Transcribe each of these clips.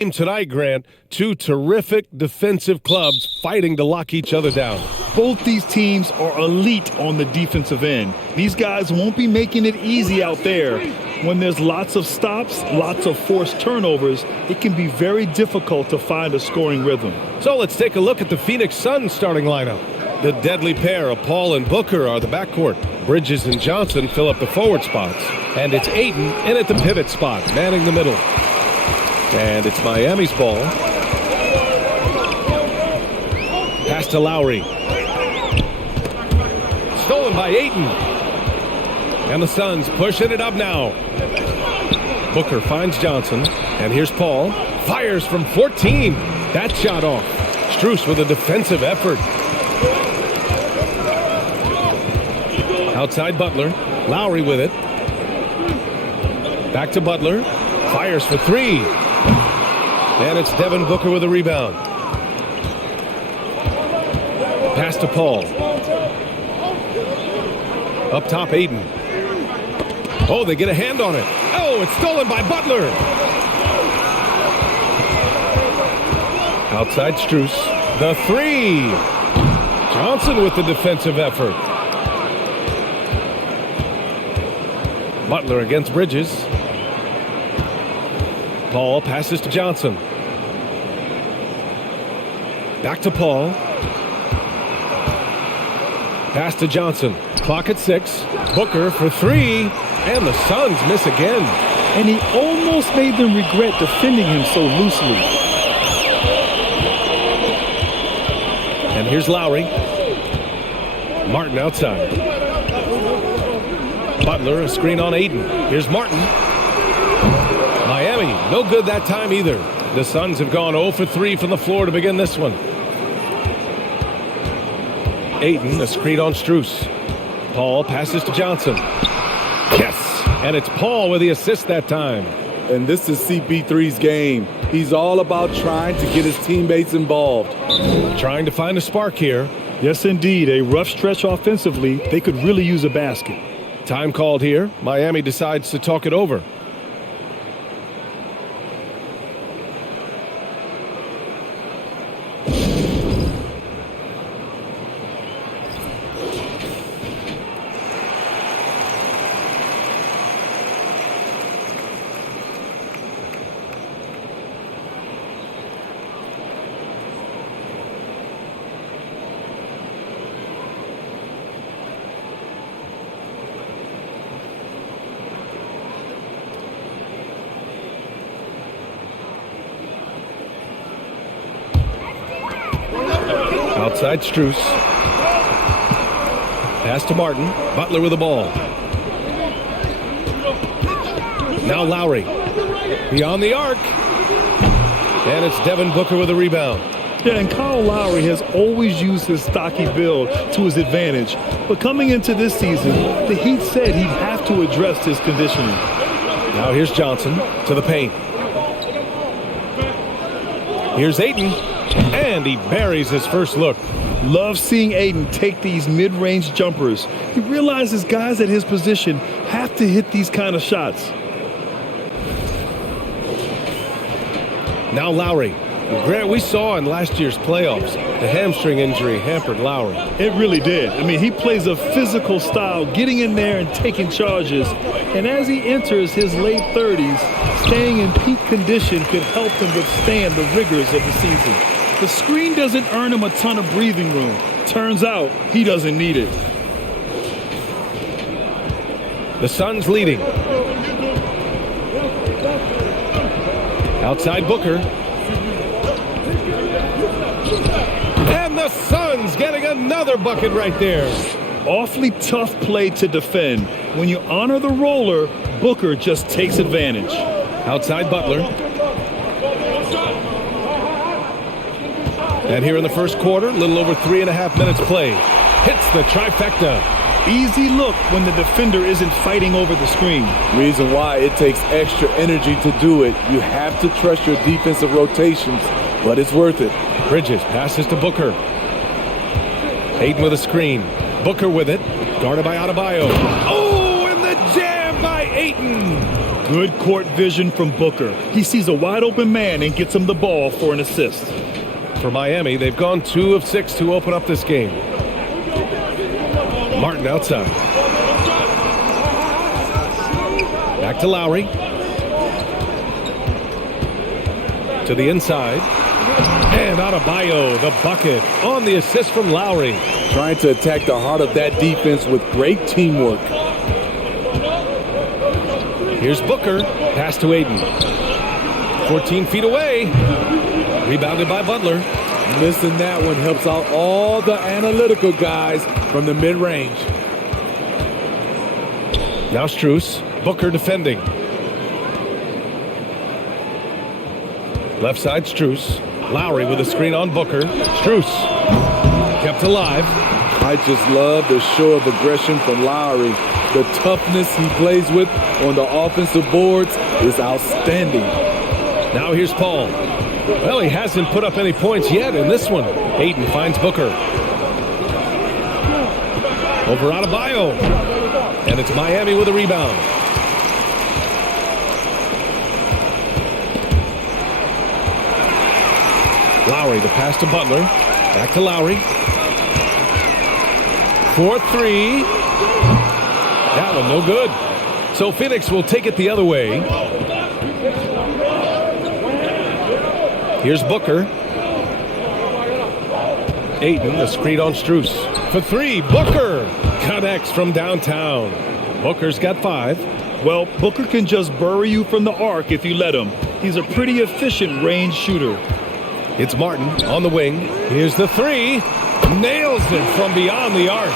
Tonight, Grant, two terrific defensive clubs fighting to lock each other down. Both these teams are elite on the defensive end. These guys won't be making it easy out there. When there's lots of stops, lots of forced turnovers, it can be very difficult to find a scoring rhythm. So let's take a look at the Phoenix Suns starting lineup. The deadly pair of Paul and Booker are the backcourt. Bridges and Johnson fill up the forward spots. And it's Ayton in at the pivot spot, manning the middle. And it's Miami's ball. Pass to Lowry. Stolen by Ayton. And the Suns pushing it up now. Booker finds Johnson. And here's Paul. Fires from 14. That shot off. Strus with a defensive effort. Outside Butler. Lowry with it. Back to Butler. Fires for three. And it's Devin Booker with a rebound. Pass to Paul. Up top, Ayton. Oh, they get a hand on it. Oh, it's stolen by Butler. Outside Strus. The three. Johnson with the defensive effort. Butler against Bridges. Paul passes to Johnson. Back to Paul. Pass to Johnson. Clock at 6. Booker for three. And the Suns miss again. And he almost made them regret defending him so loosely. And here's Lowry. Martin outside. Butler, a screen on Ayton. Here's Martin. Miami, no good that time either. The Suns have gone 0 for 3 from the floor to begin this one. Ayton, a screen on Strus. Paul passes to Johnson. Yes, and it's Paul with the assist that time. And this is CP3's game. He's all about trying to get his teammates involved. Trying to find a spark here. Yes, indeed. A rough stretch offensively. They could really use a basket. Time called here. Miami decides to talk it over. Outside Strus. Pass to Martin. Butler with the ball. Now Lowry. Beyond the arc. And it's Devin Booker with a rebound. Yeah, and Kyle Lowry has always used his stocky build to his advantage. But coming into this season, the Heat said he'd have to address his conditioning. Now here's Johnson to the paint. Here's Ayton. And he buries his first look. Love seeing Ayton take these mid-range jumpers. He realizes guys at his position have to hit these kind of shots. Now Lowry. Grant, we saw in last year's playoffs, the hamstring injury hampered Lowry. It really did. I mean, he plays a physical style, getting in there and taking charges. And as he enters his late 30s, staying in peak condition could help him withstand the rigors of the season. The screen doesn't earn him a ton of breathing room. Turns out, he doesn't need it. The Suns leading. Outside Booker. And the Suns getting another bucket right there. Awfully tough play to defend. When you honor the roller, Booker just takes advantage. Outside Butler. And here in the first quarter, a little over 3.5 minutes played. Hits the trifecta. Easy look when the defender isn't fighting over the screen. Reason why it takes extra energy to do it. You have to trust your defensive rotations, but it's worth it. Bridges passes to Booker. Ayton with a screen. Booker with it. Guarded by Adebayo. Oh, and the jam by Ayton. Good court vision from Booker. He sees a wide open man and gets him the ball for an assist. For Miami, they've gone 2 of 6 to open up this game. Martin outside. Back to Lowry. To the inside. And Adebayo, the bucket, on the assist from Lowry. Trying to attack the heart of that defense with great teamwork. Here's Booker. Pass to Aiden. 14 feet away. Rebounded by Butler. Missing that one helps out all the analytical guys from the mid-range. Now Strus. Booker defending. Left side Strus. Lowry with a screen on Booker. Strus kept alive. I just love the show of aggression from Lowry. The toughness he plays with on the offensive boards is outstanding. Now here's Paul. Well, he hasn't put up any points yet in this one. Aiden finds Booker. Over Adebayo. And it's Miami with a rebound. Lowry, the pass to Butler. Back to Lowry. 4-3. That one no good. So Phoenix will take it the other way. Here's Booker. Aiden, a screen on Strus. For 3, Booker connects from downtown. Booker's got 5. Well, Booker can just bury you from the arc if you let him. He's a pretty efficient range shooter. It's Martin on the wing. Here's the 3. Nails it from beyond the arc.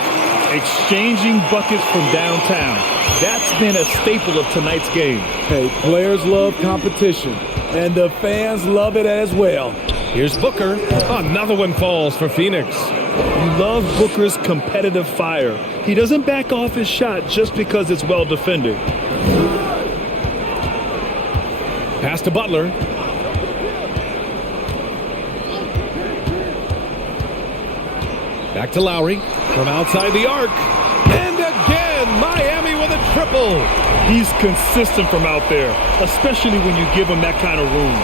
Exchanging buckets from downtown. That's been a staple of tonight's game. Hey, players love competition, and the fans love it as well. Here's Booker. Another one falls for Phoenix. You love Booker's competitive fire. He doesn't back off his shot just because it's well defended. Pass to Butler. Back to Lowry from outside the arc. And again, Miami with a triple. He's consistent from out there, especially when you give him that kind of room.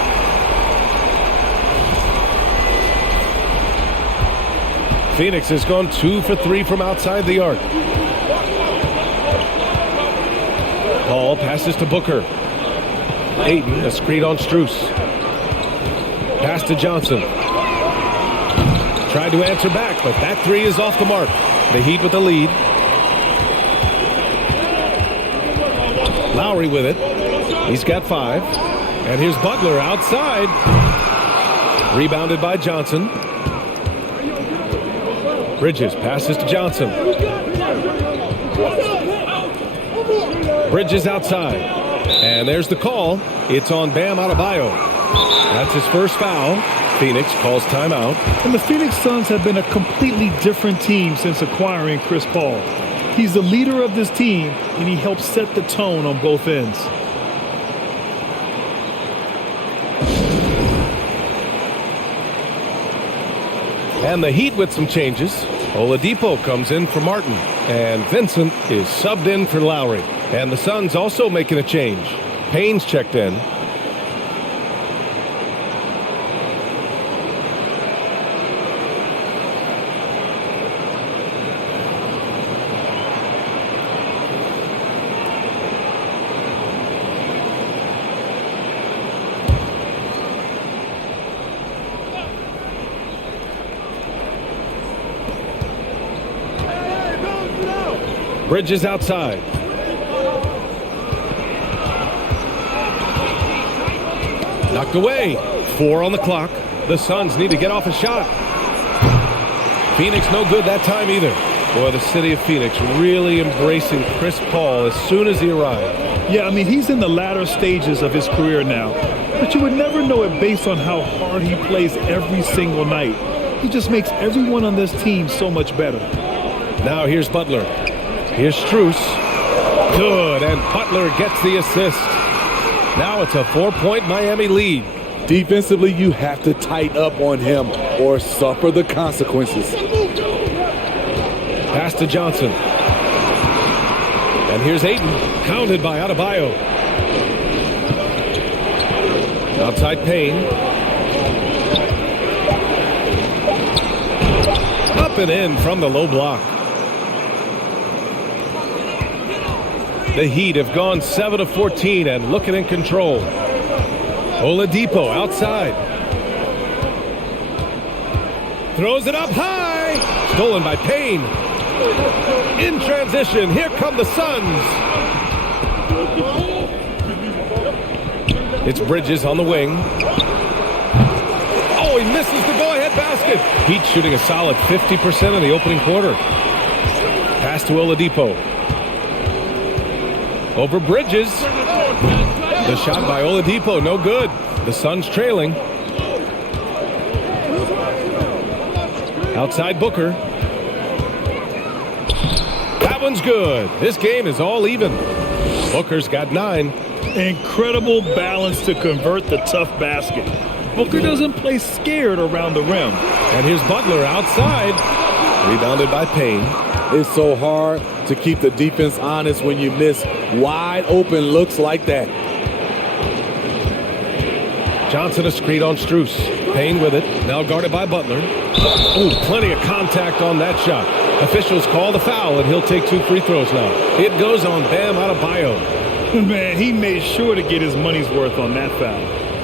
Phoenix has gone 2 for 3 from outside the arc. Paul passes to Booker. Aiden, a screen on Strus. Pass to Johnson. Tried to answer back, but that 3 is off the mark. The Heat with the lead. Lowry with it. He's got 5. And here's Butler outside. Rebounded by Johnson. Bridges passes to Johnson. Bridges outside. And there's the call. It's on Bam Adebayo. That's his first foul. Phoenix calls timeout. And the Phoenix Suns have been a completely different team since acquiring Chris Paul. He's the leader of this team, and he helps set the tone on both ends. And the Heat with some changes. Oladipo comes in for Martin. And Vincent is subbed in for Lowry. And the Suns also making a change. Payne's checked in. Bridges outside. Knocked away. 4 on the clock. The Suns need to get off a shot. Phoenix no good that time either. Boy, the city of Phoenix really embracing Chris Paul as soon as he arrived. Yeah, I mean, he's in the latter stages of his career now. But you would never know it based on how hard he plays every single night. He just makes everyone on this team so much better. Now here's Butler. Here's Strus. Good, and Butler gets the assist. Now it's a 4-point Miami lead. Defensively, you have to tighten up on him or suffer the consequences. Pass to Johnson. And here's Aiden, counted by Adebayo. Outside Payne. Up and in from the low block. The Heat have gone 7 of 14 and looking in control. Oladipo outside. Throws it up high. Stolen by Payne. In transition, here come the Suns. It's Bridges on the wing. Oh, he misses the go-ahead basket. Heat shooting a solid 50% in the opening quarter. Pass to Oladipo. Over Bridges. The shot by Oladipo, no good. The Suns trailing. Outside Booker. That one's good. This game is all even. Booker's got 9. Incredible balance to convert the tough basket. Booker doesn't play scared around the rim. And here's Butler outside. Rebounded by Payne. It's so hard to keep the defense honest when you miss wide open looks like that. Johnson a screen on Strus. Payne with it. Now guarded by Butler. Oh, plenty of contact on that shot. Officials call the foul, and he'll take 2 free throws now. It goes on Bam Adebayo. Man, he made sure to get his money's worth on that foul.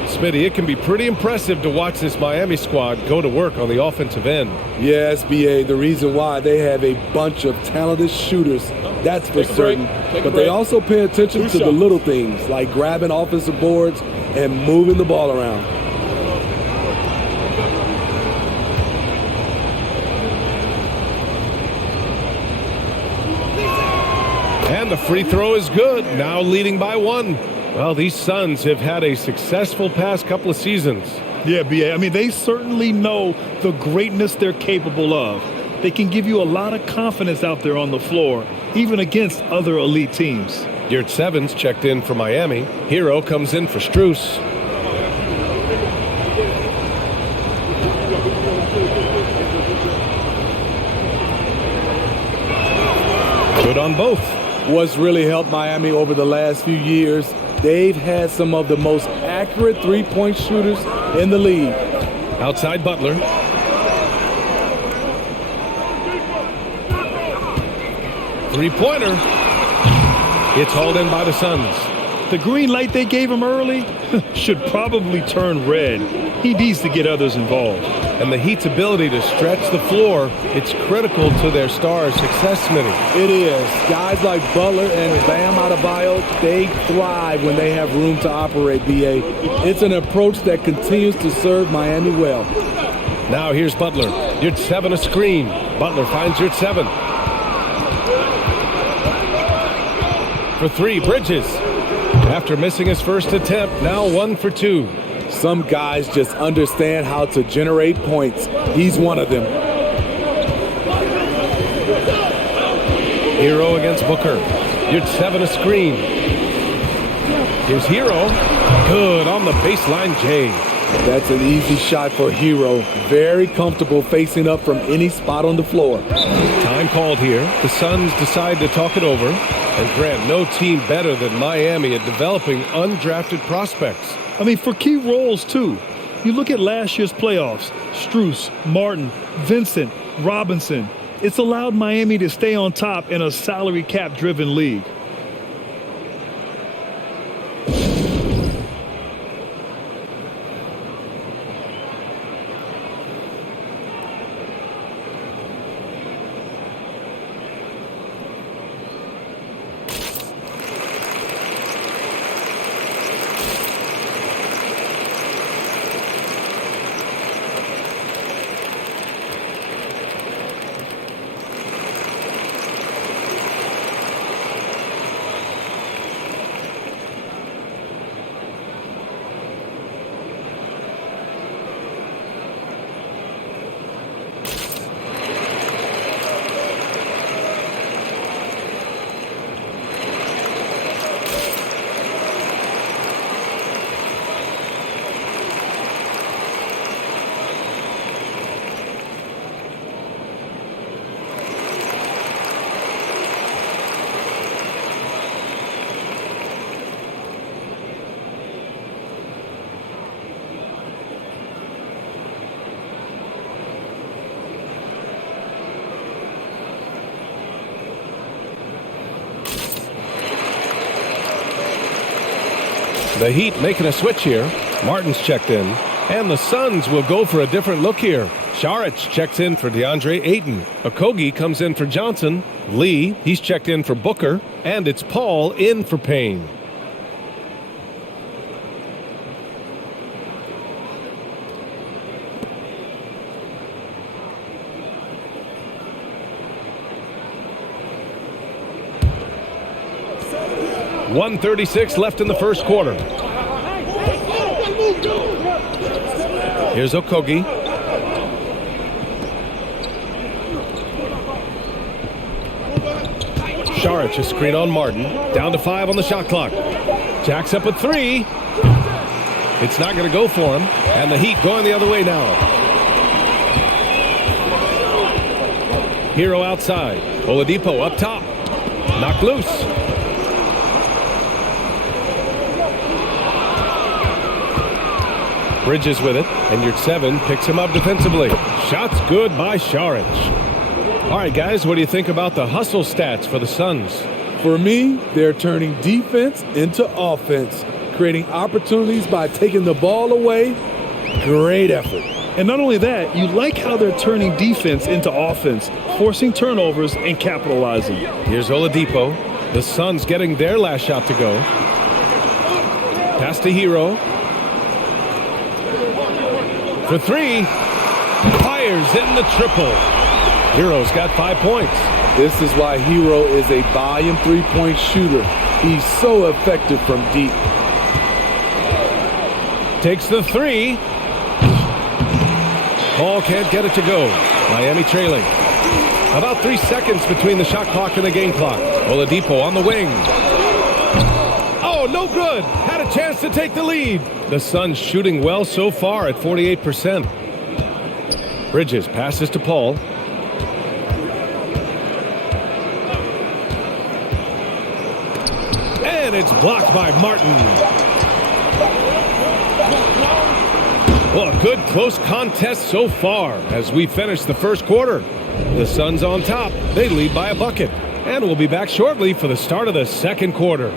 Smitty, it can be pretty impressive to watch this Miami squad go to work on the offensive end. Yes, BA, the reason why they have a bunch of talented shooters, that's for certain. But they also pay attention to the little things, like grabbing offensive boards and moving the ball around. And the free throw is good, now leading by 1. Well, these Suns have had a successful past couple of seasons. Yeah, BA. I mean, they certainly know the greatness they're capable of. They can give you a lot of confidence out there on the floor, even against other elite teams. Yurt Sevens checked in for Miami. Hero comes in for Strus. Good on both. What's really helped Miami over the last few years, they've had some of the most accurate three-point shooters in the league. Outside Butler. Three-pointer. It's hauled in by the Suns. The green light they gave him early should probably turn red. He needs to get others involved. And the Heat's ability to stretch the floor, it's critical to their stars' success, Smitty. It is. Guys like Butler and Bam Adebayo, they thrive when they have room to operate, BA. It's an approach that continues to serve Miami well. Now here's Butler. Yurt 7 a screen. Butler finds Yurt 7. For 3, Bridges. After missing his first attempt, now 1 for 2. Some guys just understand how to generate points. He's one of them. Hero against Booker. Yurt 7 a screen. Here's Hero. Good on the baseline, Jay. That's an easy shot for Hero. Very comfortable facing up from any spot on the floor. Time called here. The Suns decide to talk it over. And Grant, no team better than Miami at developing undrafted prospects. I mean, for key roles, too. You look at last year's playoffs, Strus, Martin, Vincent, Robinson. It's allowed Miami to stay on top in a salary cap-driven league. The Heat making a switch here. Martin's checked in. And the Suns will go for a different look here. Saric checks in for DeAndre Ayton. Okogie comes in for Johnson. Lee, he's checked in for Booker. And it's Paul in for Payne. .136 left in the first quarter. Here's Okogie. Saric, a screen on Martin. Down to 5 on the shot clock. Jacks up at 3. It's not going to go for him. And the Heat going the other way now. Hero outside. Oladipo up top. Knocked loose. Bridges with it, and your 7 picks him up defensively. Shots good by Saric. All right, guys, what do you think about the hustle stats for the Suns? For me, they're turning defense into offense, creating opportunities by taking the ball away. Great effort. And not only that, you like how they're turning defense into offense, forcing turnovers and capitalizing. Here's Oladipo. The Suns getting their last shot to go. Pass to Hero. For 3, fires in the triple. Hero's got 5 points. This is why Hero is a volume 3-point shooter. He's so effective from deep. Takes the 3. Ball can't get it to go. Miami trailing. About 3 seconds between the shot clock and the game clock. Oladipo on the wing. Oh, no good. Had a chance to take the lead. The Suns shooting well so far at 48%. Bridges passes to Paul. And it's blocked by Martin. Well, a good close contest so far as we finish the first quarter. The Suns on top. They lead by a bucket. And we'll be back shortly for the start of the second quarter.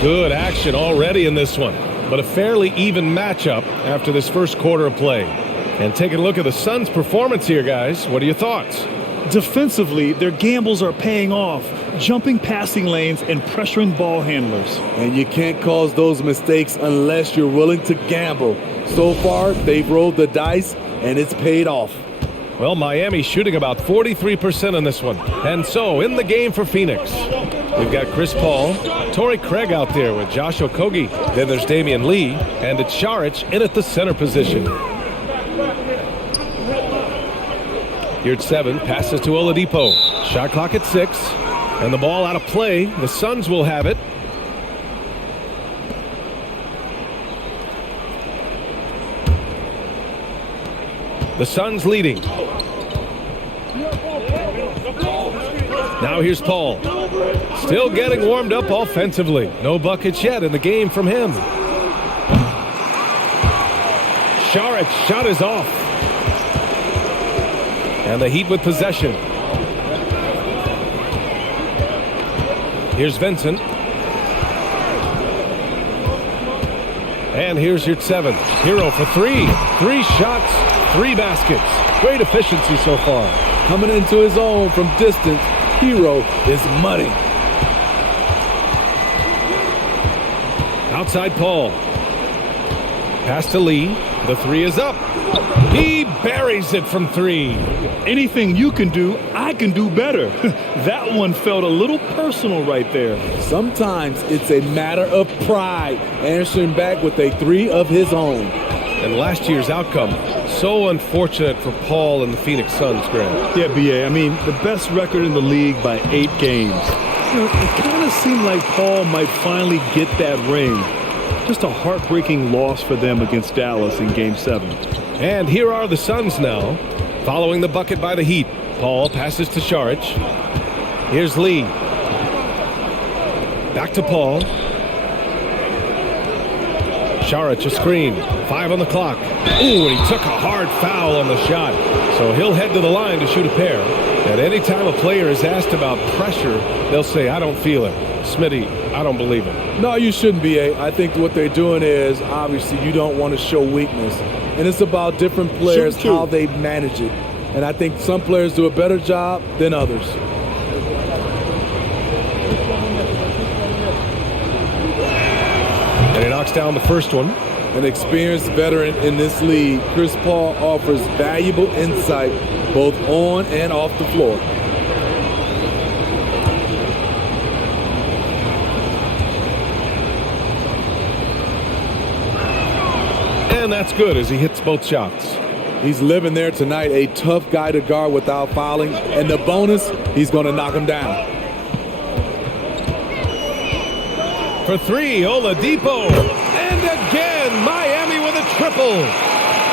Good action already in this one, but a fairly even matchup after this first quarter of play. And taking a look at the Suns' performance here, guys, what are your thoughts? Defensively, their gambles are paying off, jumping passing lanes and pressuring ball handlers. And you can't cause those mistakes unless you're willing to gamble. So far, they've rolled the dice, and it's paid off. Well, Miami shooting about 43% in this one. And so, in the game for Phoenix, we've got Chris Paul, Torrey Craig out there with Josh Okogie. Then there's Damian Lee, and it's Saric in at the center position. Here at 7, passes to Oladipo. Shot clock at 6, and the ball out of play. The Suns will have it. The Suns leading. Now here's Paul. Still getting warmed up offensively. No buckets yet in the game from him. Saric shot is off. And the Heat with possession. Here's Vincent. And here's your 7. Hero for 3. 3 shots, 3 baskets. Great efficiency so far. Coming into his own from distance, Hero is money. Outside Paul. Pass to Lee. The 3 is up. He buries it from 3. Anything you can do, I can do better. That one felt a little personal right there. Sometimes it's a matter of pride, answering back with a 3 of his own. And last year's outcome, so unfortunate for Paul and the Phoenix Suns, Grant. Yeah, B.A., I mean, the best record in the league by 8 games. You know, it kind of seemed like Paul might finally get that ring. Just a heartbreaking loss for them against Dallas in Game 7. And here are the Suns now, following the bucket by the Heat. Paul passes to Saric. Here's Lee. Back to Paul. Saric a screen. 5 on the clock. Ooh, and he took a hard foul on the shot. So he'll head to the line to shoot a pair. And any time a player is asked about pressure, they'll say, I don't feel it. Smitty, I don't believe it. No, you shouldn't be. I think what they're doing is, obviously, you don't want to show weakness. And it's about different players, how they manage it. And I think some players do a better job than others. And he knocks down the first one. An experienced veteran in this league, Chris Paul offers valuable insight both on and off the floor. And that's good as he hits both shots. He's living there tonight, a tough guy to guard without fouling. And the bonus, he's going to knock him down. For 3, Oladipo. And again, Miami with a triple.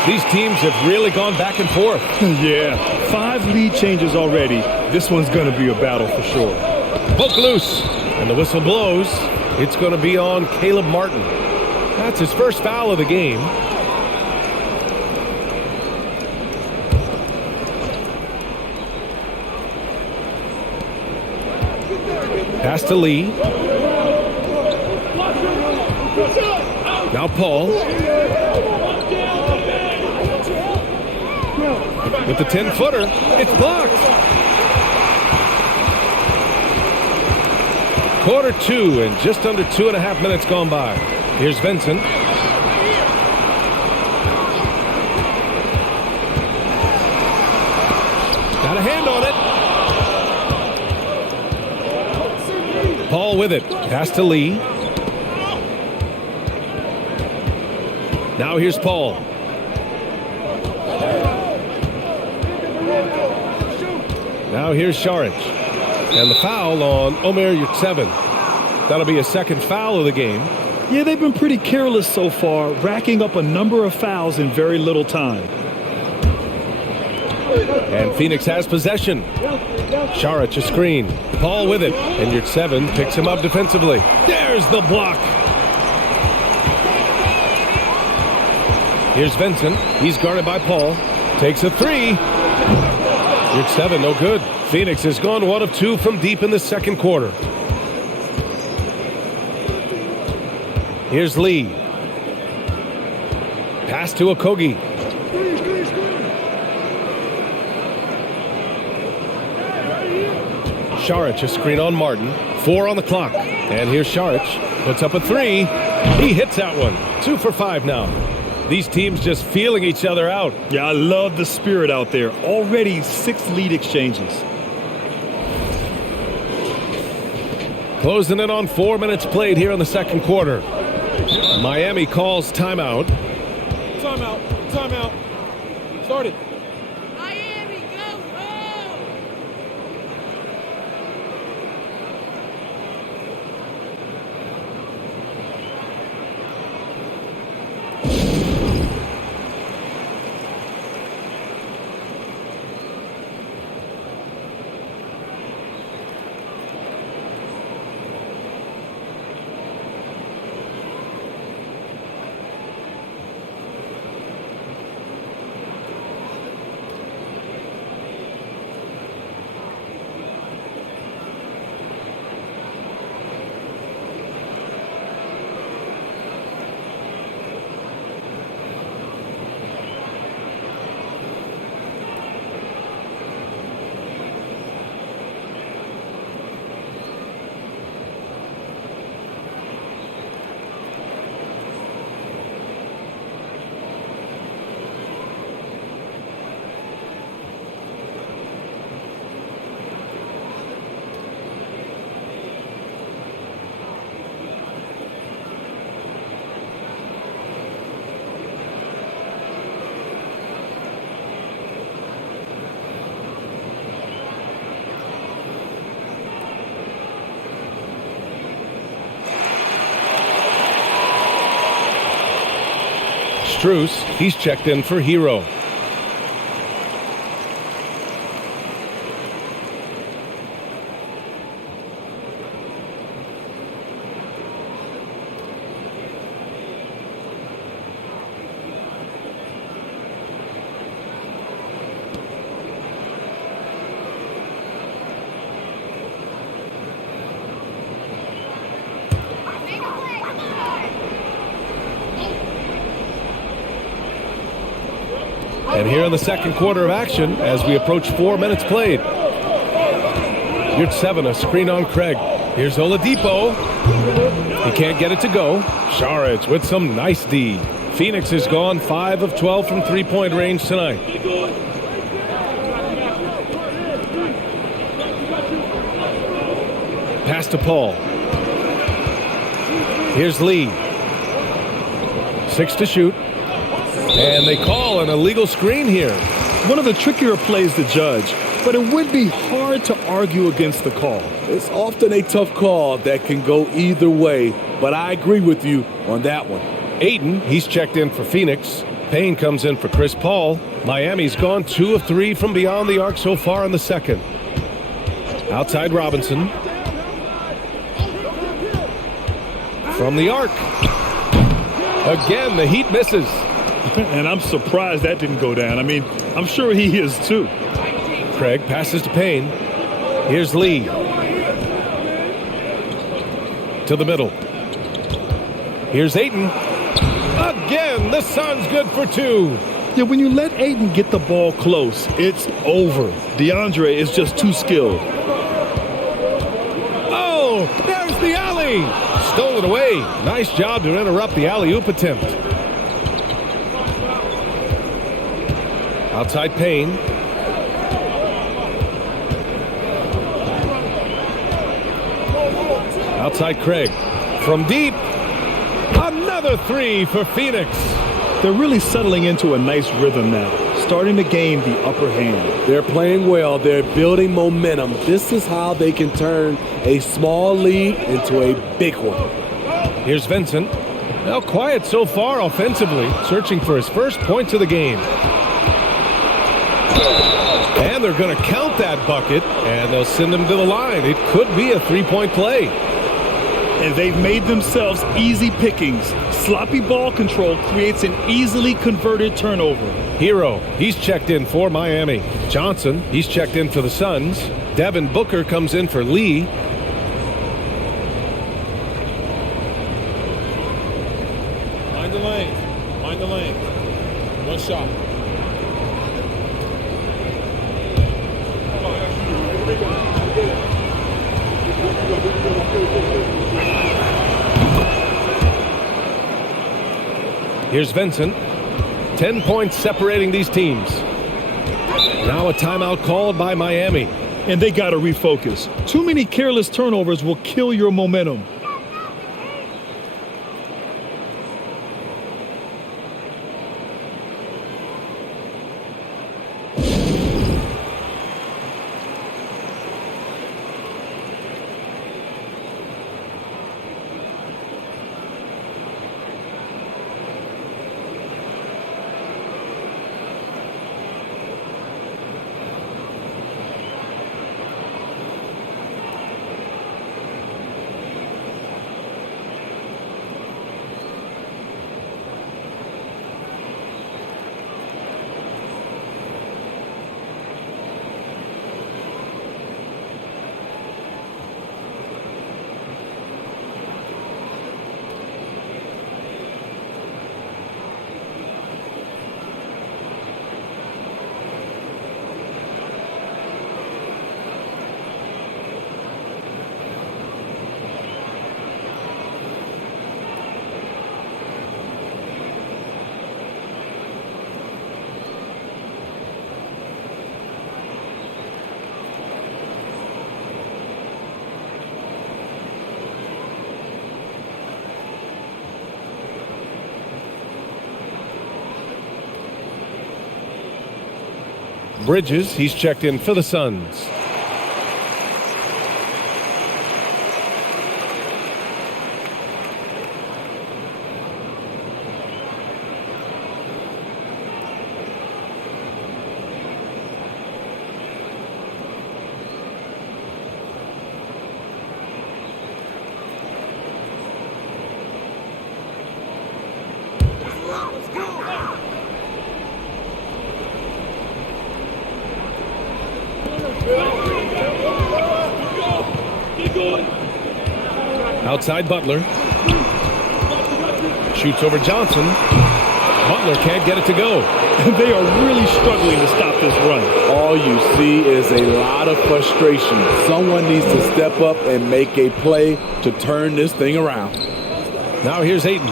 These teams have really gone back and forth. Yeah, 5 lead changes already. This one's going to be a battle for sure. Poke loose. And the whistle blows. It's going to be on Caleb Martin. That's his first foul of the game. Pass to Lee. Now Paul. With the 10-footer. It's blocked. Quarter 2 and just under 2.5 minutes gone by. Here's Vincent. Got a hand on it. Paul with it. Pass to Lee. Now here's Paul. Now here's Saric. And the foul on Omer Yurtseven. That'll be a second foul of the game. Yeah, they've been pretty careless so far, racking up a number of fouls in very little time. And Phoenix has possession. Saric a screen. Paul with it. And Yurtseven picks him up defensively. There's the block. Here's Vincent. He's guarded by Paul. Takes a 3. Yurtseven no good. Phoenix has gone 1 of 2 from deep in the second quarter. Here's Lee. Pass to Okogie. Saric a screen on Martin. 4 on the clock. And here's Saric. Puts up a 3. He hits that one. 2 for 5 now. These teams just feeling each other out. Yeah, I love the spirit out there. Already 6 lead exchanges. Closing in on 4 minutes played here in the second quarter. Miami calls timeout. Timeout. Timeout. Start it. Miami, go home! Strus, he's checked in for Hero. And here in the second quarter of action, as we approach 4 minutes played. Here's 7, a screen on Craig. Here's Oladipo. He can't get it to go. Saric with some nice D. Phoenix has gone 5 of 12 from three-point range tonight. Pass to Paul. Here's Lee. 6 to shoot. And they call an illegal screen here. One of the trickier plays to judge, but it would be hard to argue against the call. It's often a tough call that can go either way, but I agree with you on that one. Ayton, he's checked in for Phoenix. Payne comes in for Chris Paul. Miami's gone 2 of 3 from beyond the arc so far in the second. Outside Robinson. From the arc. Again, the Heat misses. And I'm surprised that didn't go down. I mean, I'm sure he is too. Craig passes to Payne. Here's Lee. To the middle. Here's Ayton. Again, the Suns good for 2. Yeah, when you let Ayton get the ball close, it's over. DeAndre is just too skilled. Oh, there's the alley. Stolen away. Nice job to interrupt the alley-oop attempt. Outside Payne. Outside Craig. From deep. Another 3 for Phoenix. They're really settling into a nice rhythm now, starting to gain the upper hand. They're playing well. They're building momentum. This is how they can turn a small lead into a big one. Here's Vincent. Now quiet so far offensively, searching for his first points of the game. And they're going to count that bucket, and they'll send him to the line. It could be a three-point play. And they've made themselves easy pickings. Sloppy ball control creates an easily converted turnover. Hero, he's checked in for Miami. Johnson, he's checked in for the Suns. Devin Booker comes in for Lee. Mind the lane. Mind the lane. One shot. Here's Vincent. 10 points separating these teams. Now a timeout called by Miami. And they got to refocus. Too many careless turnovers will kill your momentum. Bridges, he's checked in for the Suns. Outside Butler. Shoots over Johnson. Butler can't get it to go. They are really struggling to stop this run. All you see is a lot of frustration. Someone needs to step up and make a play to turn this thing around. Now here's Ayton.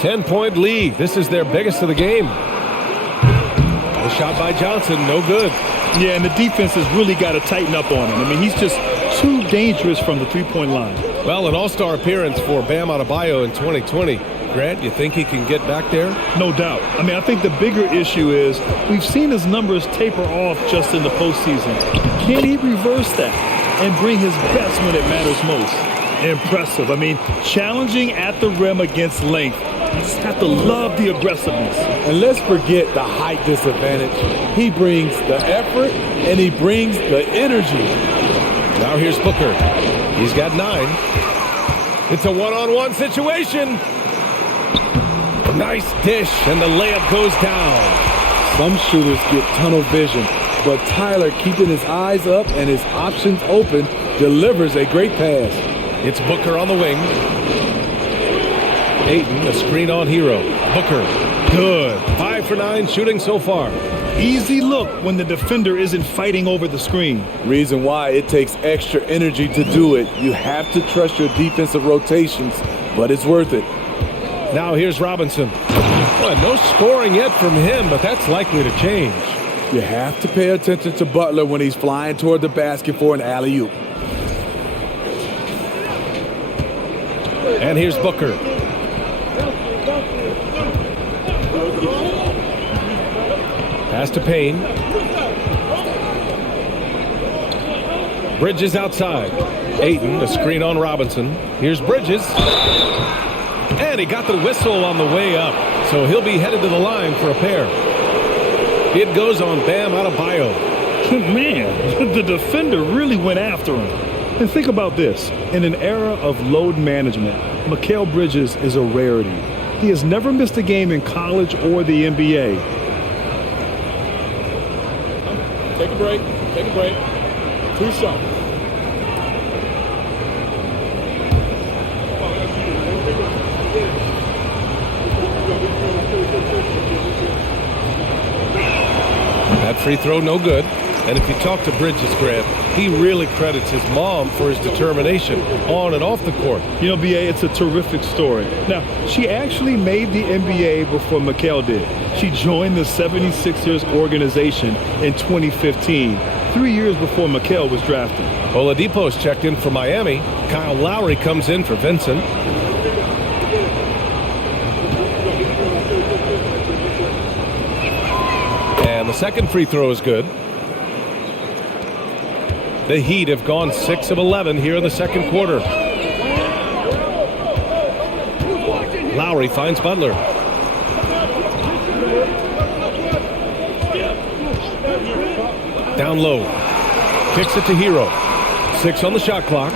10-point lead. This is their biggest of the game. The shot by Johnson, no good. Yeah, and the defense has really got to tighten up on him. I mean, he's just too dangerous from the three-point line. Well, an all-star appearance for Bam Adebayo in 2020. Grant, you think he can get back there? No doubt. I mean, I think the bigger issue is we've seen his numbers taper off just in the postseason. Can he reverse that and bring his best when it matters most? Impressive. I mean, challenging at the rim against length. You just have to love the aggressiveness. And let's forget the height disadvantage. He brings the effort and he brings the energy. Now here's Booker. He's got 9. It's a one-on-one situation. Nice dish, and the layup goes down. Some shooters get tunnel vision, but Tyler, keeping his eyes up and his options open, delivers a great pass. It's Booker on the wing. Ayton, a screen on Hero. Booker, good. 5 for 9 shooting so far. Easy look when the defender isn't fighting over the screen. Reason why it takes extra energy to do it. You have to trust your defensive rotations, but it's worth it. Now here's Robinson. Well, no scoring yet from him, but that's likely to change. You have to pay attention to Butler when he's flying toward the basket for an alley-oop. And here's Booker. Pass to Payne. Bridges outside. Ayton, a screen on Robinson. Here's Bridges. And he got the whistle on the way up, so he'll be headed to the line for a pair. It goes on Bam Adebayo. Man, the defender really went after him. And think about this. In an era of load management, Mikal Bridges is a rarity. He has never missed a game in college or the NBA. Take a break. Take a break. 2 shots. That free throw, no good. And if you talk to Bridges, Grant, he really credits his mom for his determination on and off the court. You know, B.A., it's a terrific story. Now, she actually made the NBA before Mikal did. She joined the 76ers organization in 2015, 3 years before Mikal was drafted. Oladipo's checked in for Miami. Kyle Lowry comes in for Vincent. And the second free throw is good. The Heat have gone 6 of 11 here in the second quarter. Lowry finds Butler. Down low. Kicks it to Hero. 6 on the shot clock.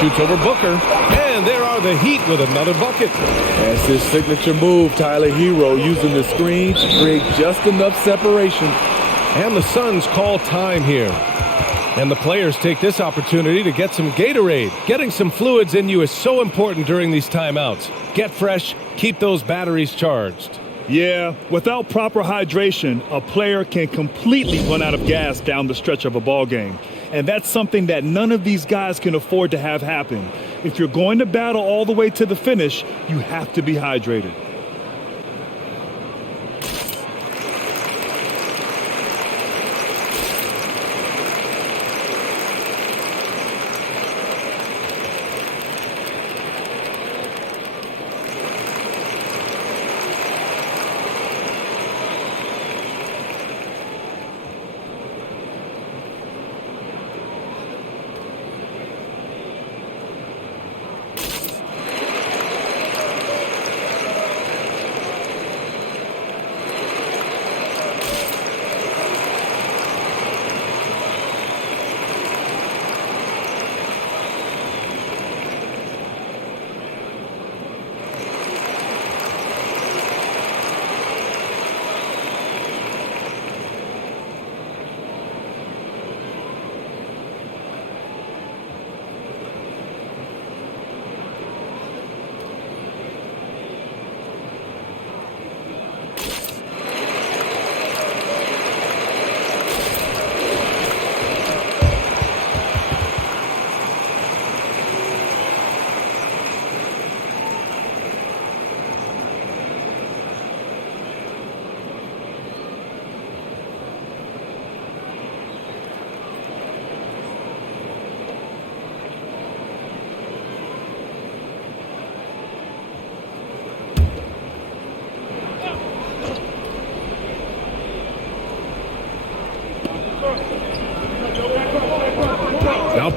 Shoots over Booker. And there are the Heat with another bucket. That's his signature move, Tyler Hero, using the screen to create just enough separation. And the Suns call time here. And the players take this opportunity to get some Gatorade. Getting some fluids in you is so important during these timeouts. Get fresh, keep those batteries charged. Yeah, without proper hydration, a player can completely run out of gas down the stretch of a ball game. And that's something that none of these guys can afford to have happen. If you're going to battle all the way to the finish, you have to be hydrated.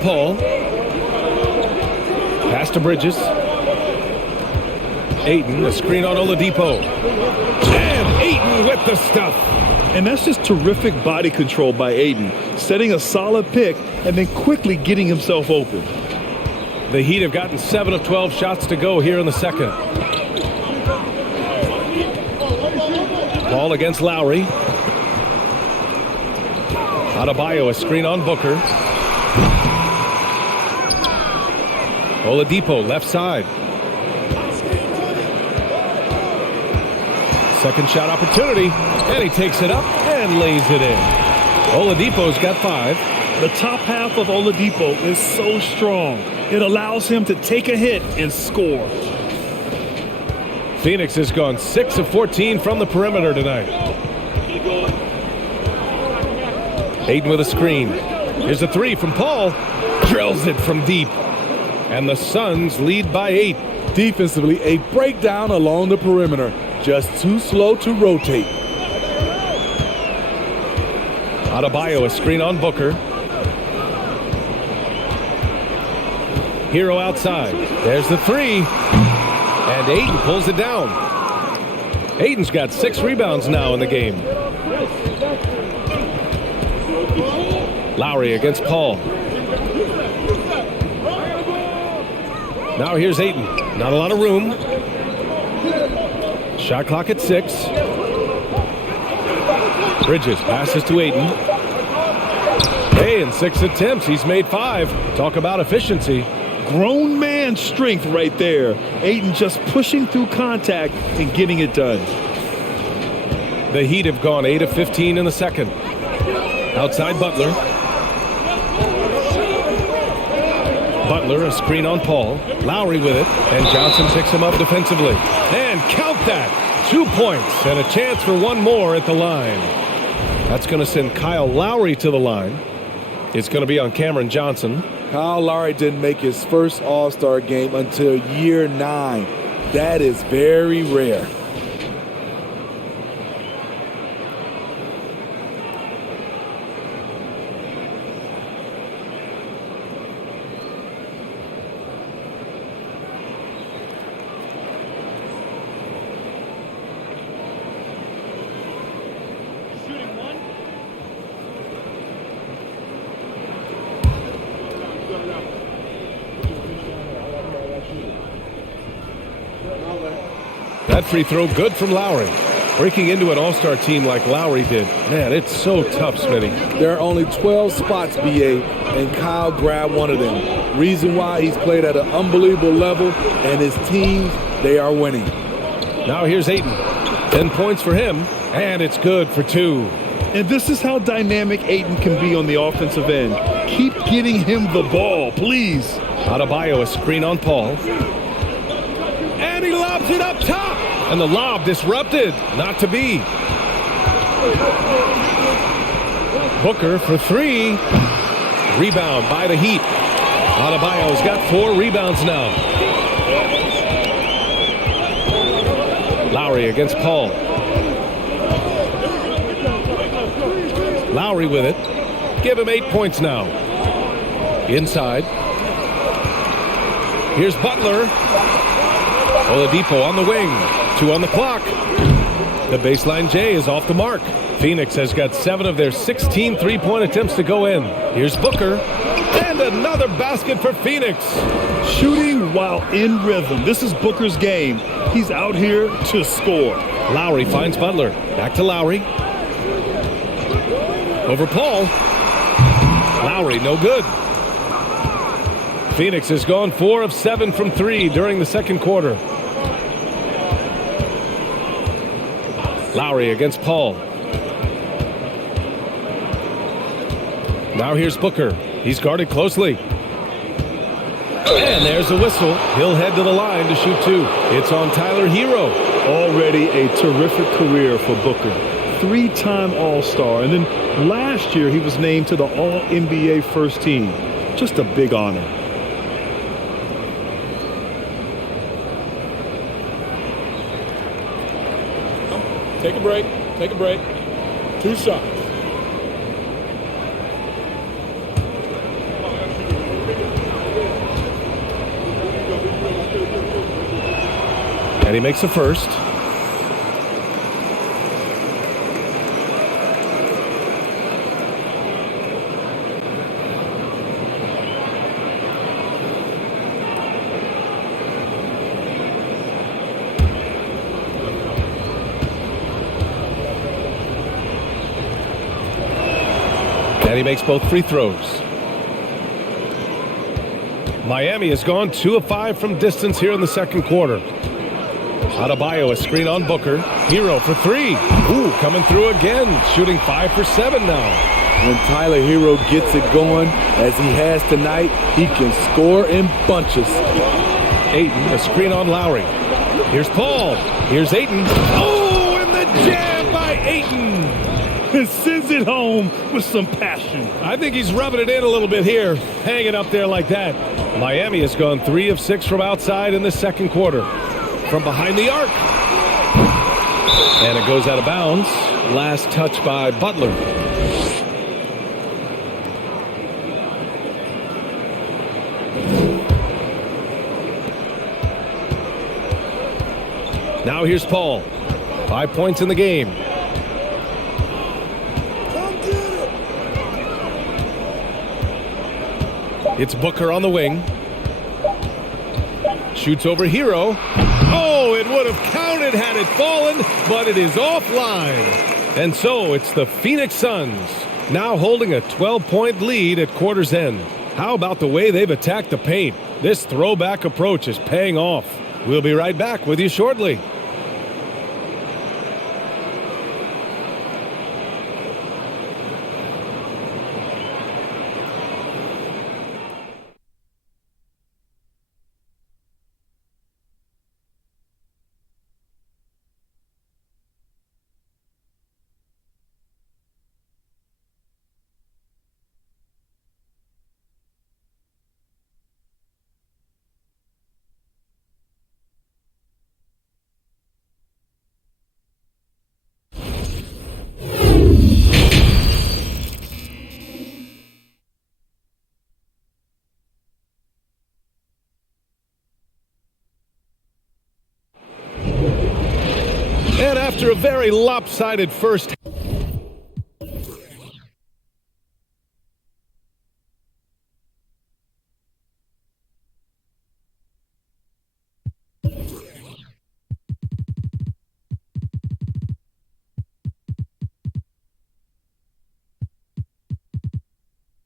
Paul. Pass to Bridges. Ayton, a screen on Oladipo. And Ayton with the stuff. And that's just terrific body control by Ayton, setting a solid pick and then quickly getting himself open. The Heat have gotten 7 of 12 shots to go here in the second. Paul against Lowry. Adebayo, a screen on Booker. Oladipo, left side. Second shot opportunity, and he takes it up and lays it in. Oladipo's got 5. The top half of Oladipo is so strong. It allows him to take a hit and score. Phoenix has gone 6 of 14 from the perimeter tonight. Ayton with a screen. Here's a 3 from Paul. Drills it from deep. And the Suns lead by 8. Defensively, a breakdown along the perimeter. Just too slow to rotate. Adebayo, a screen on Booker. Hero outside. There's the 3. And Ayton pulls it down. Ayton's got 6 rebounds now in the game. Lowry against Paul. Now here's Ayton. Not a lot of room. Shot clock at 6. Bridges passes to Ayton. Hey, in 6 attempts, he's made 5. Talk about efficiency. Grown man strength right there. Ayton just pushing through contact and getting it done. The Heat have gone 8 of 15 in the second. Outside Butler. Butler, a screen on Paul. Lowry with it, and Johnson picks him up defensively. And count that! 2 points and a chance for one more at the line. That's going to send Kyle Lowry to the line. It's going to be on Cameron Johnson. Kyle Lowry didn't make his first All-Star game until year 9. That is very rare. That free throw good from Lowry. Breaking into an all-star team like Lowry did. Man, it's so tough, Smitty. There are only 12 spots, BA, and Kyle grabbed one of them. Reason why he's played at an unbelievable level, and his teams, they are winning. Now here's Ayton. 10 points for him, and it's good for 2. And this is how dynamic Ayton can be on the offensive end. Keep getting him the ball, please. Adebayo, a screen on Paul. And he lobs it up top. And the lob disrupted. Not to be. Booker for 3. Rebound by the Heat. Adebayo's got 4 rebounds now. Lowry against Paul. Lowry with it. Give him 8 points now. Inside. Here's Butler. Oladipo on the wing. 2 on the clock. The baseline J is off the mark. Phoenix has got 7 of their 16 three-point attempts to go in. Here's Booker. And another basket for Phoenix. Shooting while in rhythm. This is Booker's game. He's out here to score. Lowry finds Butler. Back to Lowry. Over Paul. Lowry, no good. Phoenix has gone 4 of 7 from 3 during the second quarter. Lowry against Paul. Now here's Booker. He's guarded closely. And there's the whistle. He'll head to the line to shoot 2. It's on Tyler Hero. Already a terrific career for Booker. 3-time All-Star. And then last year he was named to the All-NBA first team. Just a big honor. Take a break. Take a break. 2 shots. And he makes the first. And he makes both free throws. Miami has gone 2 of 5 from distance here in the second quarter. Adebayo, a screen on Booker. Hero for 3. Ooh, coming through again. Shooting 5 for 7 now. When Tyler Hero gets it going, as he has tonight, he can score in bunches. Ayton, a screen on Lowry. Here's Paul. Here's Ayton. Oh, and the jam by Ayton. And sends it home with some passion. I think he's rubbing it in a little bit here, hanging up there like that. Miami has gone 3 of 6 from outside in the second quarter. From behind the arc. And it goes out of bounds. Last touch by Butler. Now here's Paul. 5 points in the game. It's Booker on the wing. Shoots over Hero. Oh, it would have counted had it fallen, but it is offline. And so it's the Phoenix Suns now holding a 12-point lead at quarter's end. How about the way they've attacked the paint? This throwback approach is paying off. We'll be right back with you shortly. And after a very lopsided first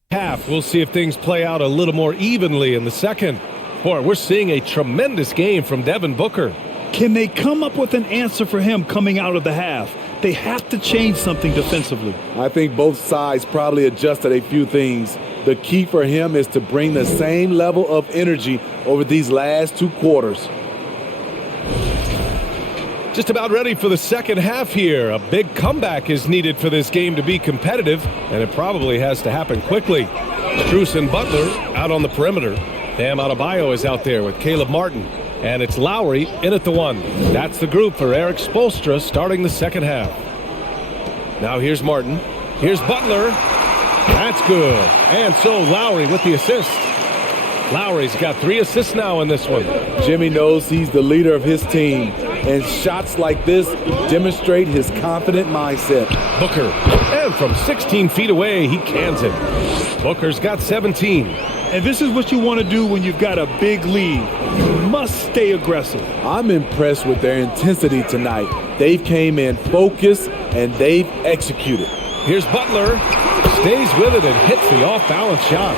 half, we'll see if things play out a little more evenly in the second. Boy, we're seeing a tremendous game from Devin Booker. Can they come up with an answer for him coming out of the half? They have to change something defensively. I think both sides probably adjusted a few things. The key for him is to bring the same level of energy over these last 2 quarters. Just about ready for the second half here. A big comeback is needed for this game to be competitive, and it probably has to happen quickly. Strus and Butler out on the perimeter. Bam Adebayo is out there with Caleb Martin. And it's Lowry in at the 1. That's the group for Eric Spoelstra starting the second half. Now here's Martin. Here's Butler. That's good. And so Lowry with the assist. Lowry's got 3 assists now in this one. Jimmy knows he's the leader of his team, and shots like this demonstrate his confident mindset. Booker, and from 16 feet away, he cans it. Booker's got 17. And this is what you want to do when you've got a big lead. You must stay aggressive. I'm impressed with their intensity tonight. They've came in focused, and they've executed. Here's Butler. Stays with it and hits the off-balance shot.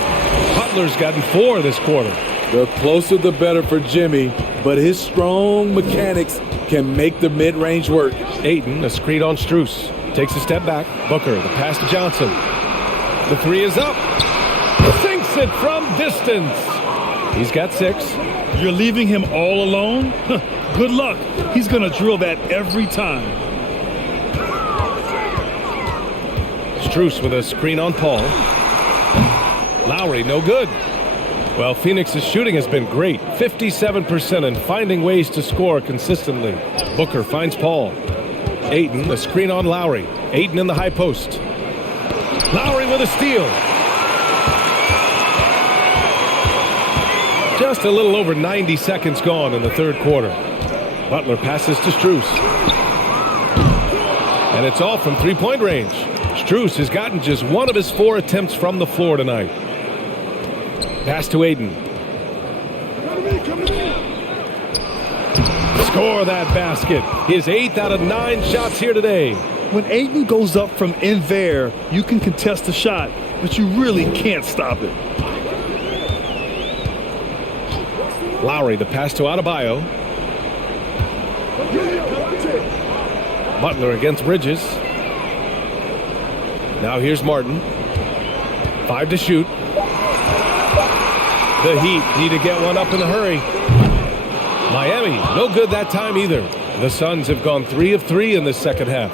Butler's gotten 4 this quarter. The closer the better for Jimmy, but his strong mechanics can make the mid-range work. Ayton, a screen on Strus. Takes a step back. Booker, the pass to Johnson. The 3 is up. Sinks it from distance. He's got 6. You're leaving him all alone? Good luck. He's going to drill that every time. Strus with a screen on Paul. Lowry, no good. Well, Phoenix's shooting has been great. 57% and finding ways to score consistently. Booker finds Paul. Ayton, a screen on Lowry. Ayton in the high post. Lowry with a steal. Just a little over 90 seconds gone in the third quarter. Butler passes to Strus. And it's all from three-point range. Strus has gotten just one of his 4 attempts from the floor tonight. Pass to Aiden. Score that basket. His 8th out of 9 shots here today. When Aiden goes up from in there, you can contest the shot, but you really can't stop it. Lowry, the pass to Adebayo. Butler against Bridges. Now here's Martin. 5 to shoot. The Heat need to get one up in a hurry. Miami, no good that time either. The Suns have gone 3 of 3 in this second half.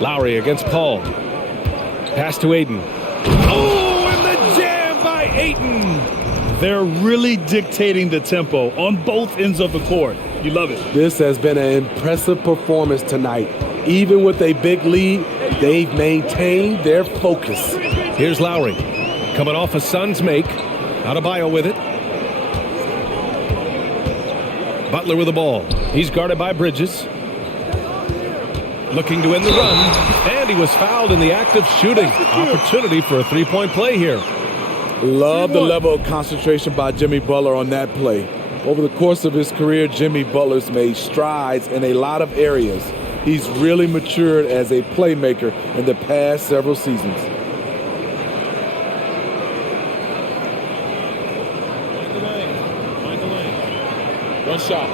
Lowry against Paul. Pass to Aiden. Oh, and the jam by Aiden. They're really dictating the tempo on both ends of the court. You love it. This has been an impressive performance tonight. Even with a big lead, they've maintained their focus. Here's Lowry. Coming off a Suns make. Adebayo with it. Butler with the ball. He's guarded by Bridges. Looking to end the run. And he was fouled in the act of shooting. Opportunity for a three-point play here. Love the level of concentration by Jimmy Butler on that play. Over the course of his career, Jimmy Butler's made strides in a lot of areas. He's really matured as a playmaker in the past several seasons. Mind the lane. One shot.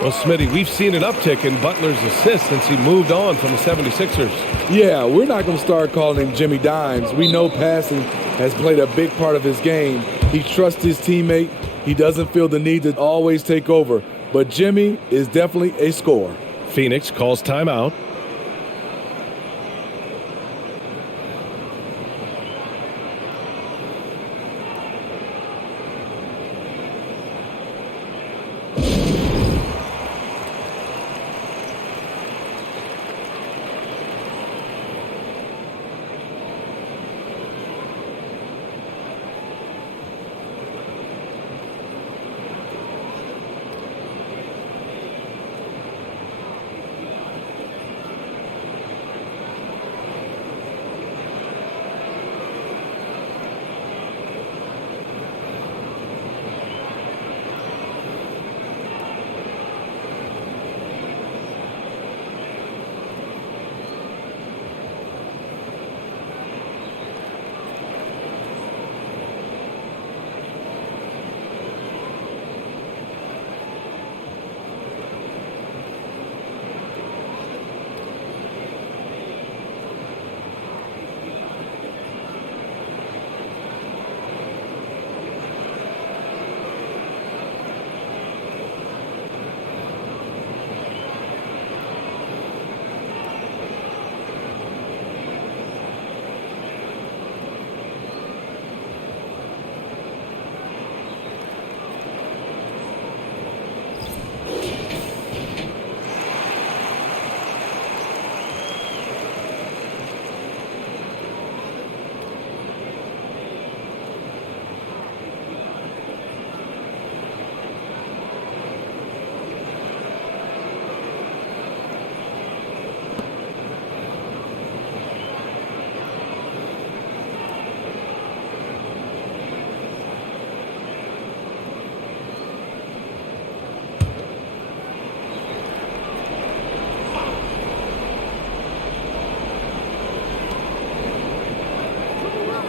Well, Smitty, we've seen an uptick in Butler's assists since he moved on from the 76ers. Yeah, we're not going to start calling him Jimmy Dimes. We know passing has played a big part of his game. He trusts his teammate. He doesn't feel the need to always take over. But Jimmy is definitely a scorer. Phoenix calls timeout.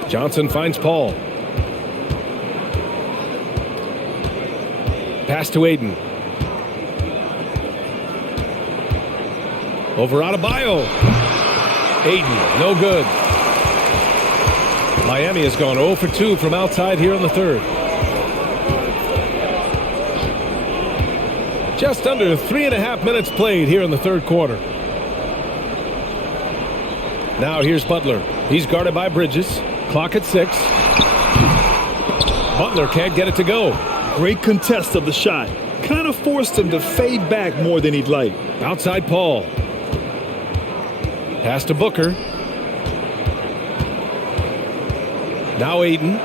Johnson finds Paul. Pass to Aiden. Over Adebayo. Aiden, no good. Miami has gone 0 for 2 from outside here in the third. Just under 3.5 minutes played here in the third quarter. Now here's Butler. He's guarded by Bridges. Clock at 6. Butler can't get it to go. Great contest of the shot. Kind of forced him to fade back more than he'd like. Outside Paul. Pass to Booker. Now Ayton.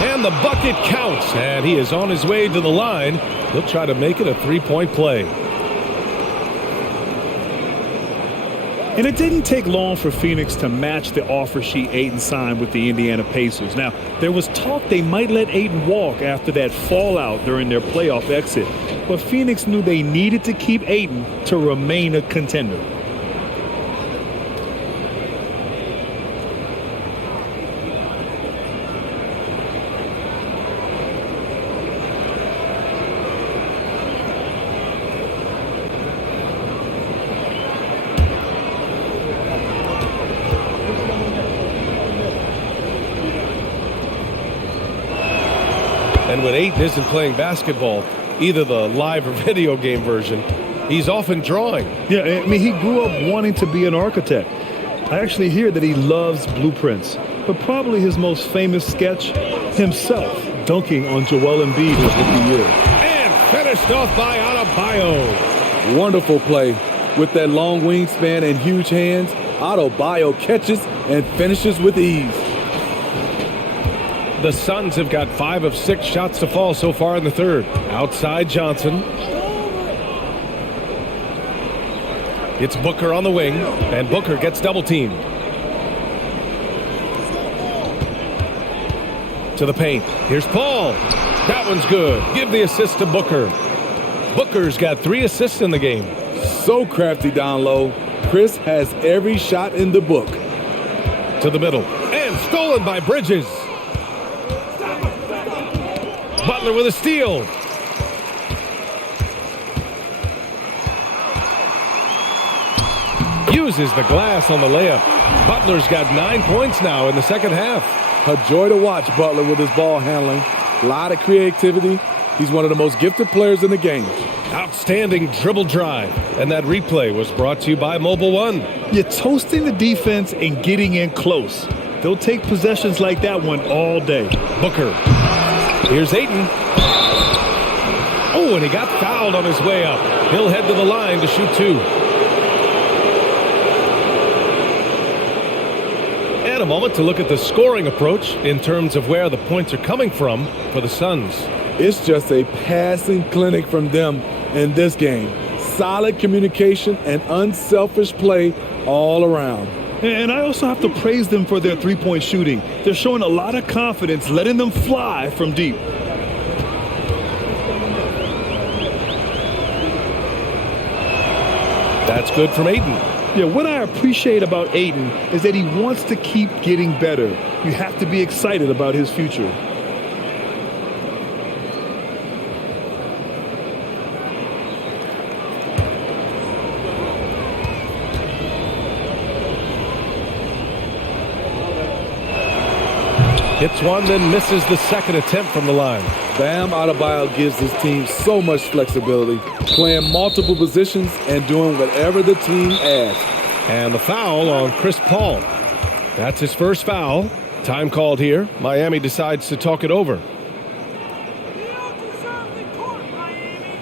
And the bucket counts. And he is on his way to the line. He'll try to make it a three-point play. And it didn't take long for Phoenix to match the offer sheet Ayton signed with the Indiana Pacers. Now, there was talk they might let Ayton walk after that fallout during their playoff exit. But Phoenix knew they needed to keep Ayton to remain a contender. And when Ayton isn't playing basketball, either the live or video game version, he's often drawing. Yeah, I mean, he grew up wanting to be an architect. I actually hear that he loves blueprints. But probably his most famous sketch, himself dunking on Joel Embiid his rookie year. And finished off by Adebayo. Wonderful play. With that long wingspan and huge hands, Adebayo catches and finishes with ease. The Suns have got 5 of 6 shots to fall so far in the third. Outside Johnson. It's Booker on the wing, and Booker gets double teamed. To the paint. Here's Paul. That one's good. Give the assist to Booker. Booker's got 3 assists in the game. So crafty down low. Chris has every shot in the book. To the middle. And stolen by Bridges. Butler with a steal. Uses the glass on the layup. Butler's got 9 points now in the second half. A joy to watch Butler with his ball handling. A lot of creativity. He's one of the most gifted players in the game. Outstanding dribble drive. And that replay was brought to you by Mobile One. You're toasting the defense and getting in close. They'll take possessions like that one all day. Booker. Here's Ayton. Oh, and he got fouled on his way up. He'll head to the line to shoot 2. And a moment to look at the scoring approach in terms of where the points are coming from for the Suns. It's just a passing clinic from them in this game. Solid communication and unselfish play all around. And I also have to praise them for their three-point shooting. They're showing a lot of confidence, letting them fly from deep. That's good from Ayton. Yeah, what I appreciate about Ayton is that he wants to keep getting better. You have to be excited about his future. Hits one, then misses the second attempt from the line. Bam Adebayo gives his team so much flexibility, playing multiple positions and doing whatever the team asks. And the foul on Chris Paul. That's his first foul. Time called here. Miami decides to talk it over. You don't deserve the court, Miami.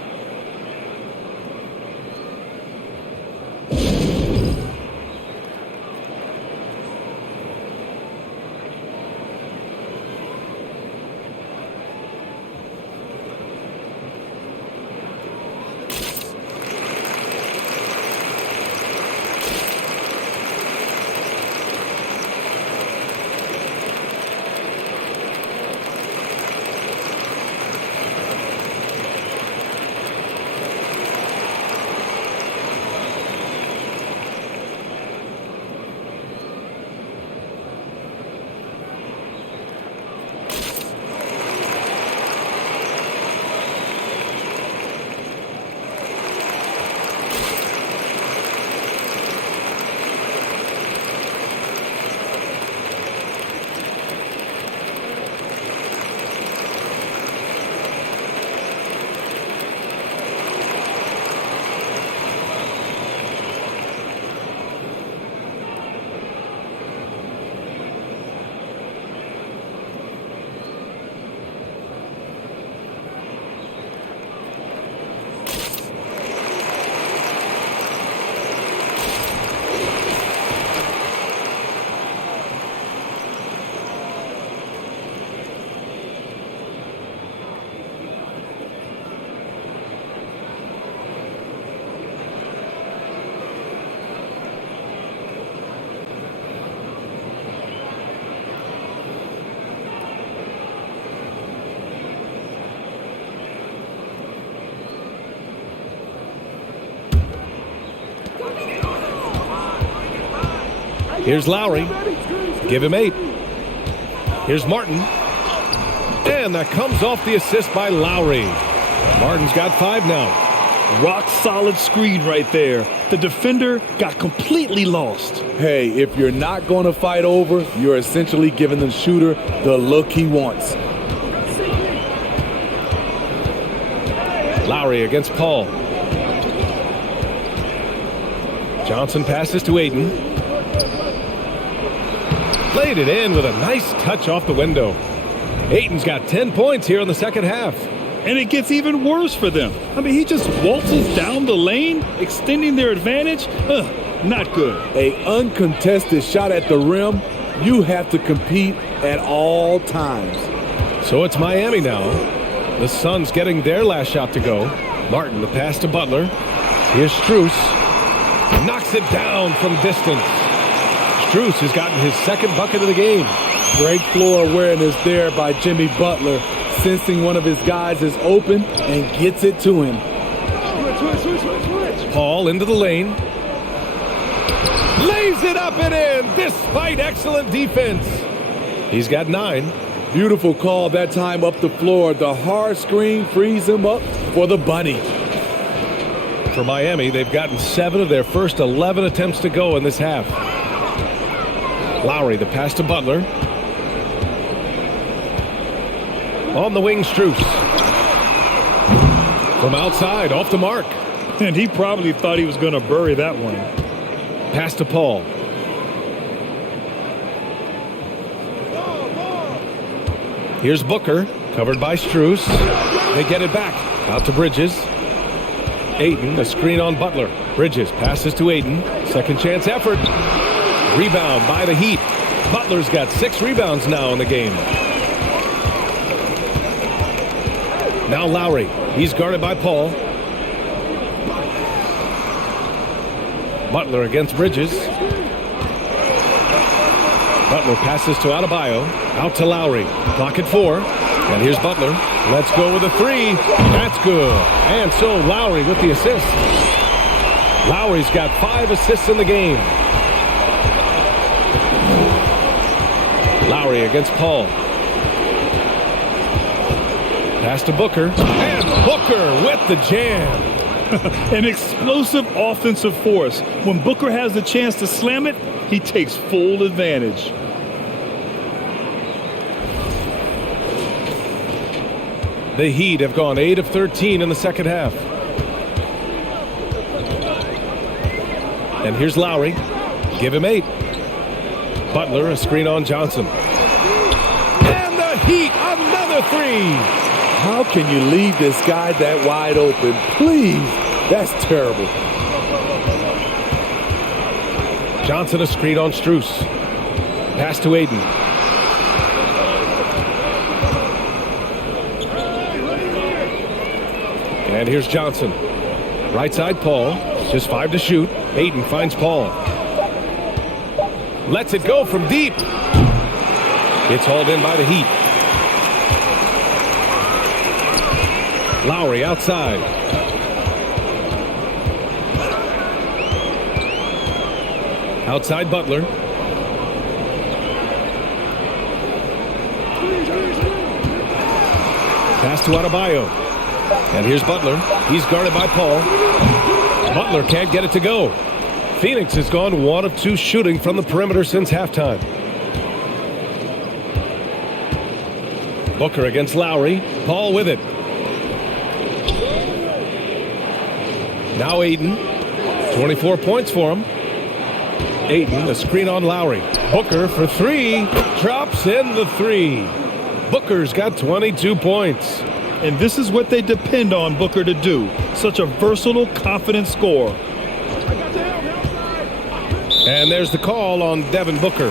Here's Lowry. Give him 8. Here's Martin. And that comes off the assist by Lowry. Martin's got 5 now. Rock solid screen right there. The defender got completely lost. Hey, if you're not going to fight over, you're essentially giving the shooter the look he wants. Lowry against Paul. Johnson passes to Ayton. Played it in with a nice touch off the window. Ayton's got 10 points here in the second half. And it gets even worse for them. I mean, he just waltzes down the lane, extending their advantage. Not good. A uncontested shot at the rim, you have to compete at all times. So it's Miami now. The Suns getting their last shot to go. Martin, the pass to Butler. Here's Strus. Knocks it down from distance. Strus has gotten his second bucket of the game. Great floor awareness there by Jimmy Butler, sensing one of his guys is open and gets it to him. Paul into the lane. Lays it up and in despite excellent defense. He's got 9. Beautiful call that time up the floor. The hard screen frees him up for the bunny. For Miami, they've gotten 7 of their first 11 attempts to go in this half. Lowry, the pass to Butler. On the wing, Strus. From outside, off the mark. And he probably thought he was going to bury that one. Pass to Paul. Here's Booker, covered by Strus. They get it back. Out to Bridges. Ayton, a screen on Butler. Bridges passes to Ayton. Second chance effort. Rebound by the Heat. Butler's got 6 rebounds now in the game. Now Lowry. He's guarded by Paul. Butler against Bridges. Butler passes to Adebayo. Out to Lowry. Clock at 4. And here's Butler. Let's go with a 3. That's good. And so Lowry with the assist. Lowry's got 5 assists in the game. Lowry against Paul. Pass to Booker. And Booker with the jam. An explosive offensive force. When Booker has the chance to slam it, he takes full advantage. The Heat have gone 8 of 13 in the second half. And here's Lowry. Give him 8. Butler, a screen on Johnson. And the Heat, another 3. How can you leave this guy that wide open? Please. That's terrible. Johnson, a screen on Strus. Pass to Ayton. And here's Johnson. Right side, Paul. Just 5 to shoot. Ayton finds Paul. Lets it go from deep. It's hauled in by the Heat. Lowry outside. Outside Butler. Pass to Adebayo. And here's Butler. He's guarded by Paul. Butler can't get it to go. Phoenix has gone 1 of 2 shooting from the perimeter since halftime. Booker against Lowry. Paul with it. Now Ayton. 24 points for him. Ayton, a screen on Lowry. Booker for 3. Drops in the 3. Booker's got 22 points. And this is what they depend on Booker to do. Such a versatile, confident scorer. And there's the call on Devin Booker.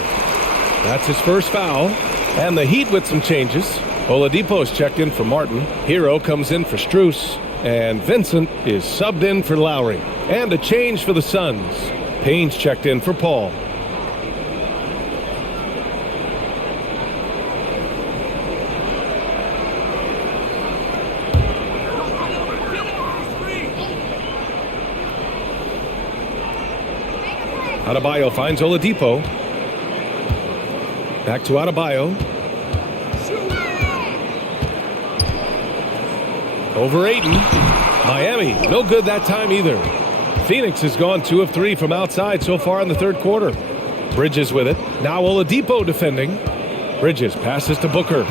That's his first foul. And the Heat with some changes. Oladipo's checked in for Martin. Hero comes in for Strus. And Vincent is subbed in for Lowry. And a change for the Suns. Payne's checked in for Paul. Adebayo finds Oladipo. Back to Adebayo. Over Ayton. Miami, no good that time either. Phoenix has gone 2 of 3 from outside so far in the third quarter. Bridges with it. Now Oladipo defending. Bridges passes to Booker.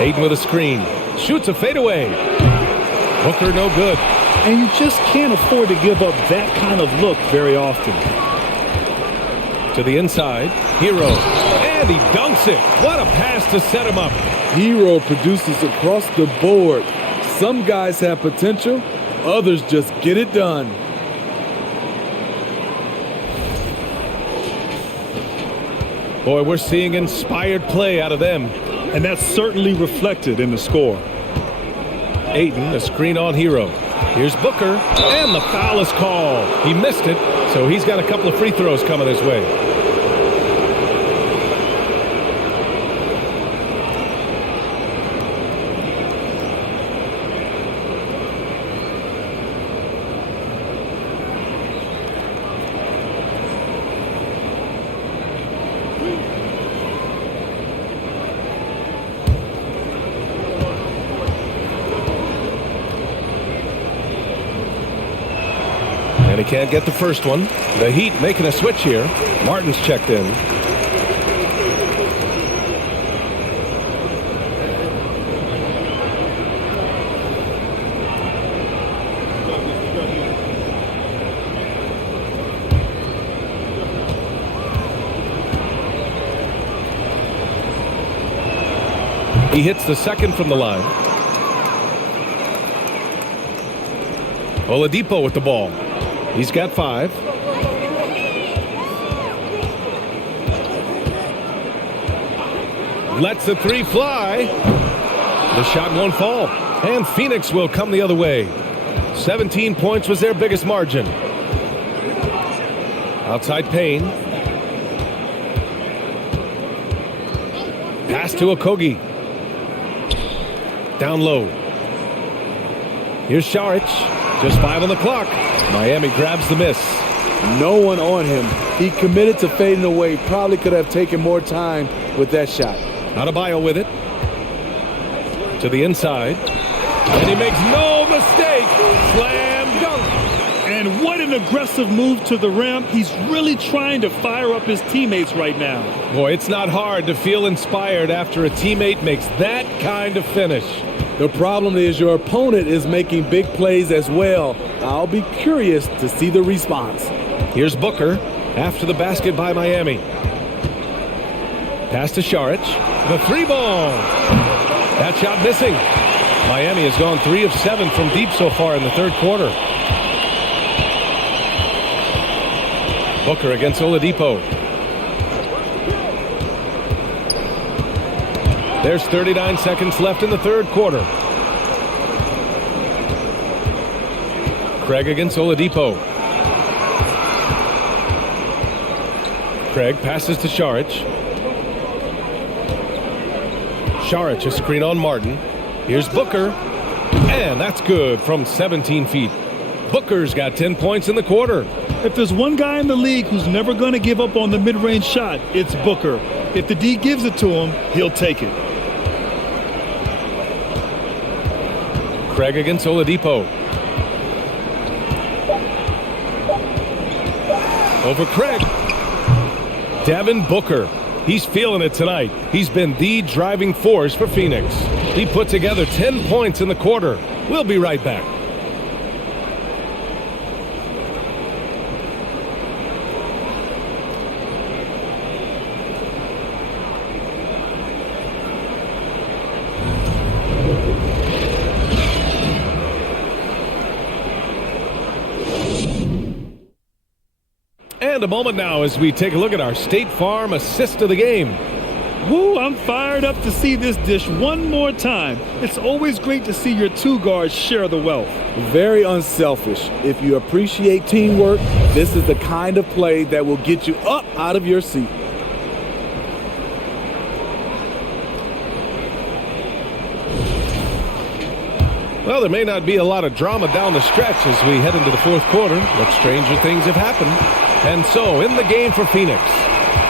Ayton with a screen. Shoots a fadeaway. Booker no good. And you just can't afford to give up that kind of look very often. To the inside. Hero. And he dunks it. What a pass to set him up. Hero produces across the board. Some guys have potential. Others just get it done. Boy, we're seeing inspired play out of them. And that's certainly reflected in the score. Ayton, a screen on Hero. Here's Booker, and the foul is called. He missed it, so he's got a couple of free throws coming his way. And he can't get the first one. The Heat making a switch here. Martin's checked in. He hits the second from the line. Oladipo with the ball. He's got 5. Lets the 3 fly. The shot won't fall. And Phoenix will come the other way. 17 points was their biggest margin. Outside Payne. Pass to Okogie. Down low. Here's Saric. Just 5 on the clock. Miami grabs the miss. No one on him. He committed to fading away. Probably could have taken more time with that shot. Adebayo with it. To the inside. And he makes no mistake. Slam dunk. And what an aggressive move to the rim. He's really trying to fire up his teammates right now. Boy, it's not hard to feel inspired after a teammate makes that kind of finish. The problem is your opponent is making big plays as well. I'll be curious to see the response. Here's Booker after the basket by Miami. Pass to Saric. The 3-ball. That shot missing. Miami has gone 3 of 7 from deep so far in the third quarter. Booker against Oladipo. There's 39 seconds left in the third quarter. Craig against Oladipo. Craig passes to Saric. Saric, a screen on Martin. Here's Booker. And that's good from 17 feet. Booker's got 10 points in the quarter. If there's one guy in the league who's never going to give up on the mid-range shot, it's Booker. If the D gives it to him, he'll take it. Craig against Oladipo. Over Craig. Devin Booker. He's feeling it tonight. He's been the driving force for Phoenix. He put together 10 points in the quarter. We'll be right back. And a moment now as we take a look at our State Farm assist of the game. Woo, I'm fired up to see this dish one more time. It's always great to see your two guards share the wealth. Very unselfish. If you appreciate teamwork, this is the kind of play that will get you up out of your seat. Well, there may not be a lot of drama down the stretch as we head into the fourth quarter, but stranger things have happened. And so, in the game for Phoenix,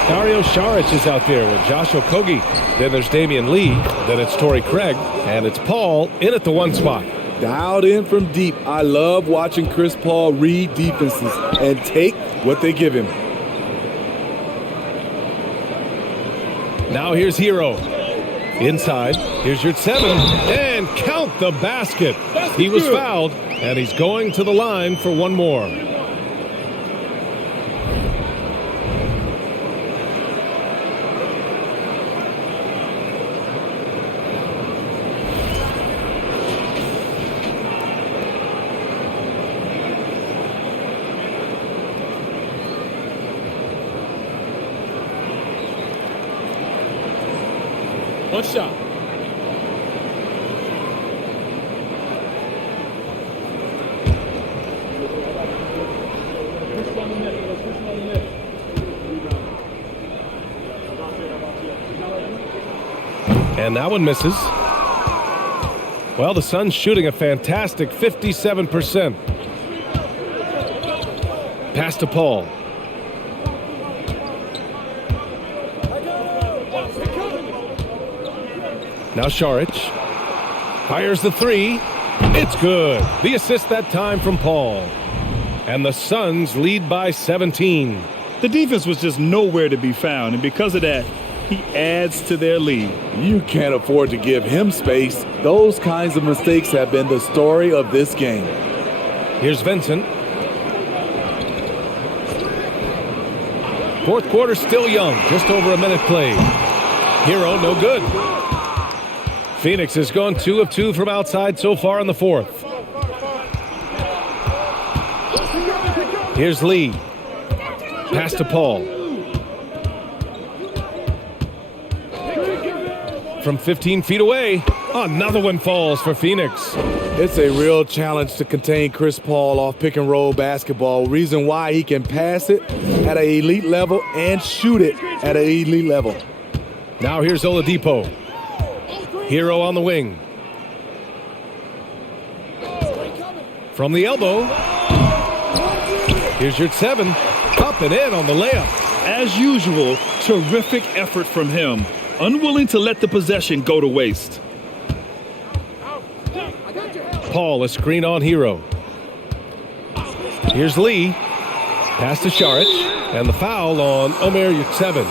Dario Saric is out there with Josh Okogie. Then there's Damian Lee. Then it's Torrey Craig. And it's Paul in at the 1 spot. Dialed in from deep. I love watching Chris Paul read defenses and take what they give him. Now here's Hero. Inside. Here's your 7. And count the basket. He was fouled. And he's going to the line for one more. One shot. And that one misses. Well, the Suns shooting a fantastic 57%. Pass to Paul. Now Saric fires the 3. It's good. The assist that time from Paul. And the Suns lead by 17. The defense was just nowhere to be found, and because of that, he adds to their lead. You can't afford to give him space. Those kinds of mistakes have been the story of this game. Here's Vincent. Fourth quarter still young. Just over a minute played. Hero no good. Phoenix has gone 2 of 2 from outside so far in the fourth. Here's Lee. Pass to Paul. From 15 feet away, another one falls for Phoenix. It's a real challenge to contain Chris Paul off pick and roll basketball. Reason why he can pass it at an elite level and shoot it at an elite level. Now here's Oladipo. Hero on the wing. From the elbow. Here's your 7. Up and in on the layup. As usual, terrific effort from him. Unwilling to let the possession go to waste. Paul, a screen on Hero. Here's Lee. Pass to Saric. And the foul on Omer Yurtseven.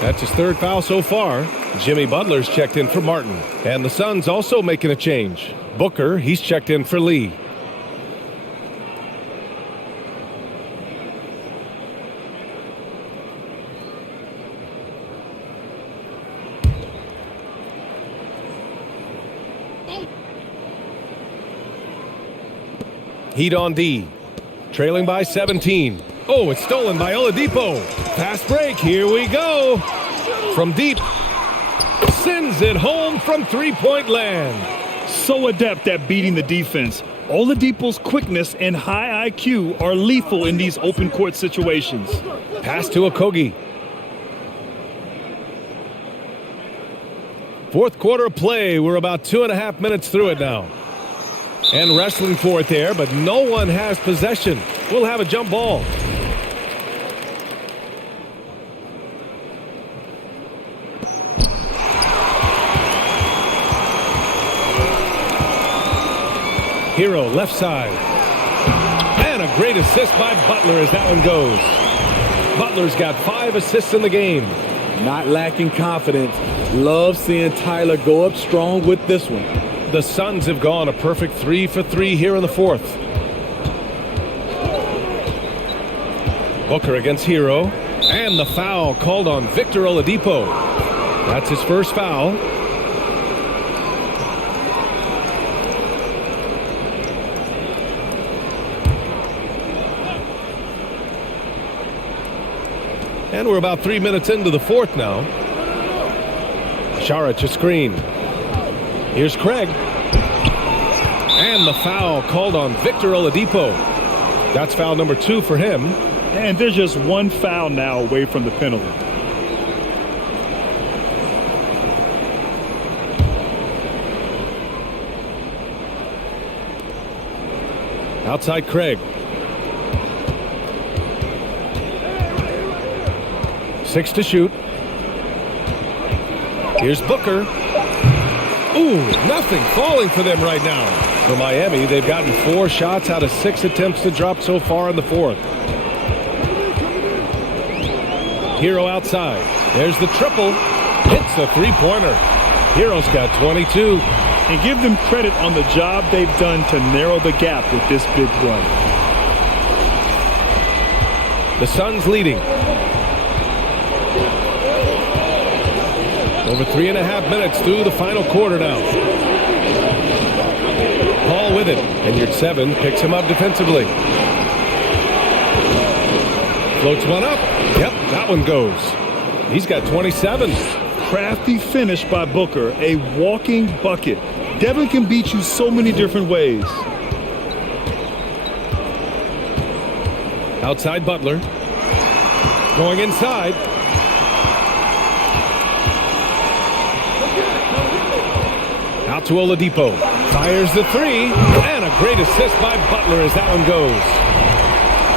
That's his 3rd foul so far. Jimmy Butler's checked in for Martin. And the Suns also making a change. Booker, he's checked in for Lee. Heat on D. Trailing by 17. Oh, it's stolen by Oladipo. Fast break. Here we go. From deep. Sends it home from three-point land. So adept at beating the defense. Oladipo's quickness and high IQ are lethal in these open court situations. Pass to Okogie. Fourth quarter of play. We're about 2.5 minutes through it now. And wrestling for it there, but no one has possession. We'll have a jump ball. Hero left side. And a great assist by Butler as that one goes. Butler's got 5 assists in the game. Not lacking confidence. Love seeing Tyler go up strong with this one. The Suns have gone a perfect 3 for 3 here in the fourth. Booker against Hero. And the foul called on Victor Oladipo. That's his first foul. And we're about 3 minutes into the fourth now. Saric a screen. Here's Craig. And the foul called on Victor Oladipo. That's foul number 2 for him. And there's just one foul now away from the penalty. Outside Craig. 6 to shoot. Here's Booker. Ooh, nothing falling for them right now. For Miami, they've gotten 4 shots out of 6 attempts to drop so far in the fourth. Hero outside. There's the triple. Hits a three-pointer. Hero's got 22. And give them credit on the job they've done to narrow the gap with this big run. The Suns leading. Over 3.5 minutes through the final quarter now. Paul with it. And your 7 picks him up defensively. Floats one up. Yep, that one goes. He's got 27. Crafty finish by Booker, a walking bucket. Devin can beat you so many different ways. Outside Butler. Going inside. Out to Oladipo. Fires the 3. And a great assist by Butler as that one goes.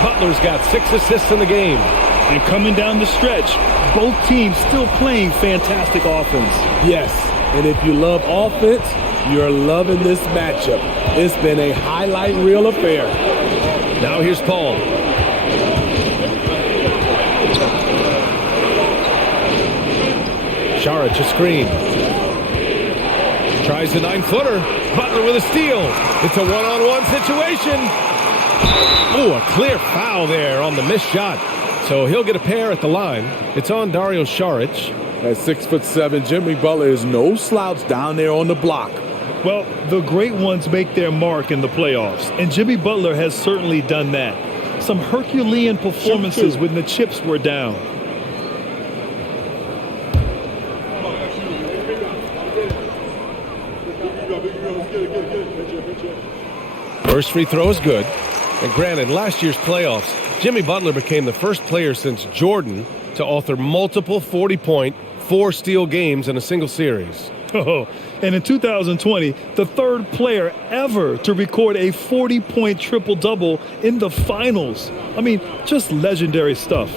Butler's got 6 assists in the game. And coming down the stretch, both teams still playing fantastic offense. Yes, and if you love offense, you're loving this matchup. It's been a highlight reel affair. Now here's Paul. Saric a screen. Tries the 9-footer. Butler with a steal. It's a one-on-one situation. Ooh, a clear foul there on the missed shot. So he'll get a pair at the line. It's on Dario Saric. At 6'7", Jimmy Butler is no slouch down there on the block. Well, the great ones make their mark in the playoffs, and Jimmy Butler has certainly done that. Some Herculean performances when the chips were down. First free throw is good. And granted, last year's playoffs, Jimmy Butler became the first player since Jordan to author multiple 40-point, 4-steal games in a single series. Oh, and in 2020, the third player ever to record a 40-point triple-double in the finals. I mean, just legendary stuff.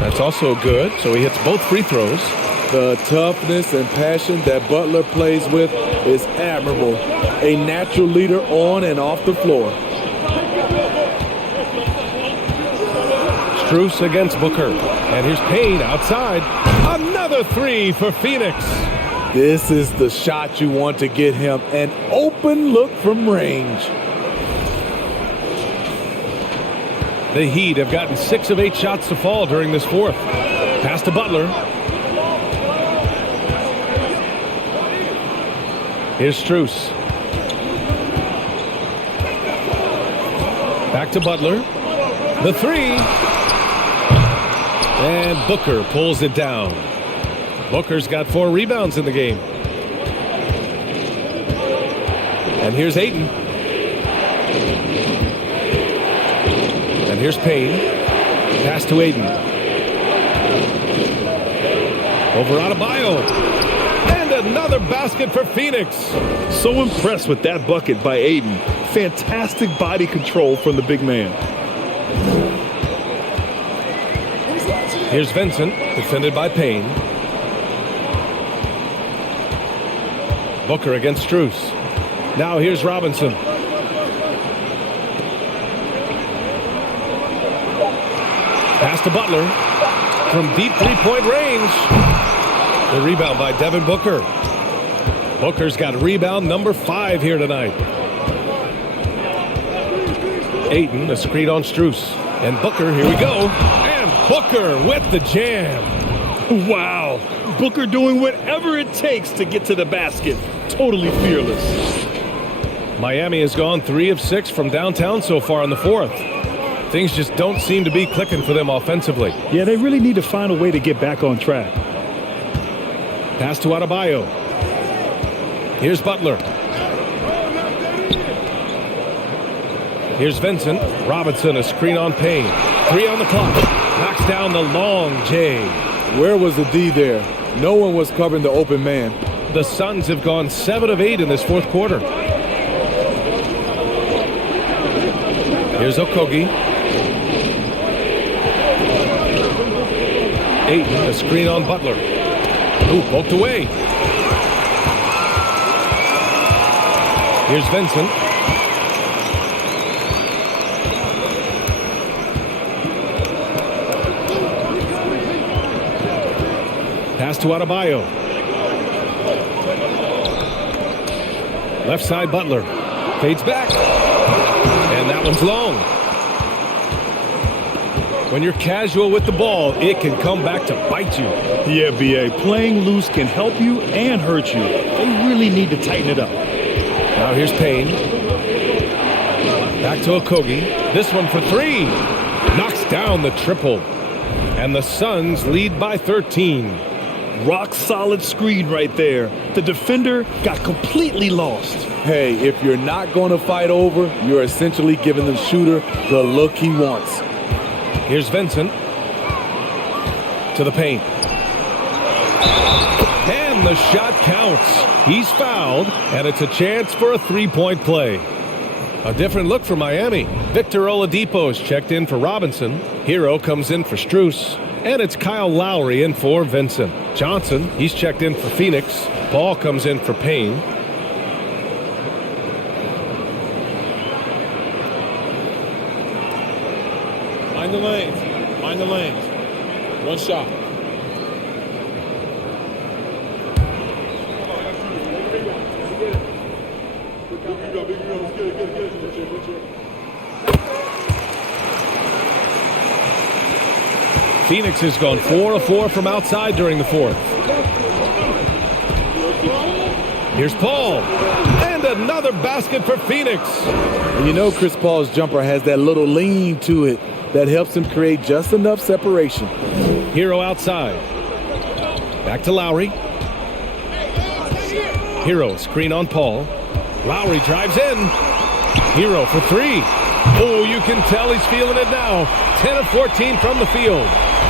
That's also good, so he hits both free throws. The toughness and passion that Butler plays with is admirable. A natural leader on and off the floor. Strus against Booker. And here's Payne outside. Another 3 for Phoenix. This is the shot you want to get him. An open look from range. The Heat have gotten 6 of 8 shots to fall during this fourth. Pass to Butler. Here's Strus. Back to Butler. The 3. And Booker pulls it down. Booker's got 4 rebounds in the game. And here's Ayton. And here's Payne. Pass to Ayton. Over Adebayo. And another basket for Phoenix. So impressed with that bucket by Ayton. Fantastic body control from the big man. Here's Vincent, defended by Payne. Booker against Strus. Now here's Robinson. Pass to Butler. From deep three-point range. The rebound by Devin Booker. Booker's got rebound number 5 here tonight. Ayton, a screen on Strus. And Booker, here we go. And Booker with the jam. Wow. Booker doing whatever it takes to get to the basket. Totally fearless. Miami has gone 3 of 6 from downtown so far in the fourth. Things just don't seem to be clicking for them offensively. Yeah, they really need to find a way to get back on track. Pass to Adebayo. Here's Butler. Here's Vincent. Robinson, a screen on Payne. 3 on the clock. Knocks down the long J. Where was the D there? No one was covering the open man. The Suns have gone 7 of 8 in this fourth quarter. Here's Okogie. Ayton, a screen on Butler. Ooh, poked away. Here's Vincent. Pass to Adebayo. Left side Butler. Fades back. And that one's long. When you're casual with the ball, it can come back to bite you. Yeah, B.A. Playing loose can help you and hurt you. They really need to tighten it up. Now here's Payne. Back to Okogie. This one for three. Knocks down the triple. And the Suns lead by 13. Rock solid screen right there. The defender got completely lost. Hey, if you're not going to fight over, you're essentially giving the shooter the look he wants. Here's Vincent. To the paint. And the shot counts. He's fouled, and it's a chance for a three-point play. A different look for Miami. Victor Oladipo is checked in for Robinson. Hero comes in for Strus. And it's Kyle Lowry in for Vincent. Johnson, he's checked in for Phoenix. Paul comes in for Payne. Mind the lanes. Mind the lanes. One shot. Phoenix has gone 4 of 4 from outside during the fourth. Here's Paul. And another basket for Phoenix. And you know Chris Paul's jumper has that little lean to it that helps him create just enough separation. Hero outside. Back to Lowry. Hero screen on Paul. Lowry drives in. Hero for three. Oh, you can tell he's feeling it now. 10 of 14 from the field.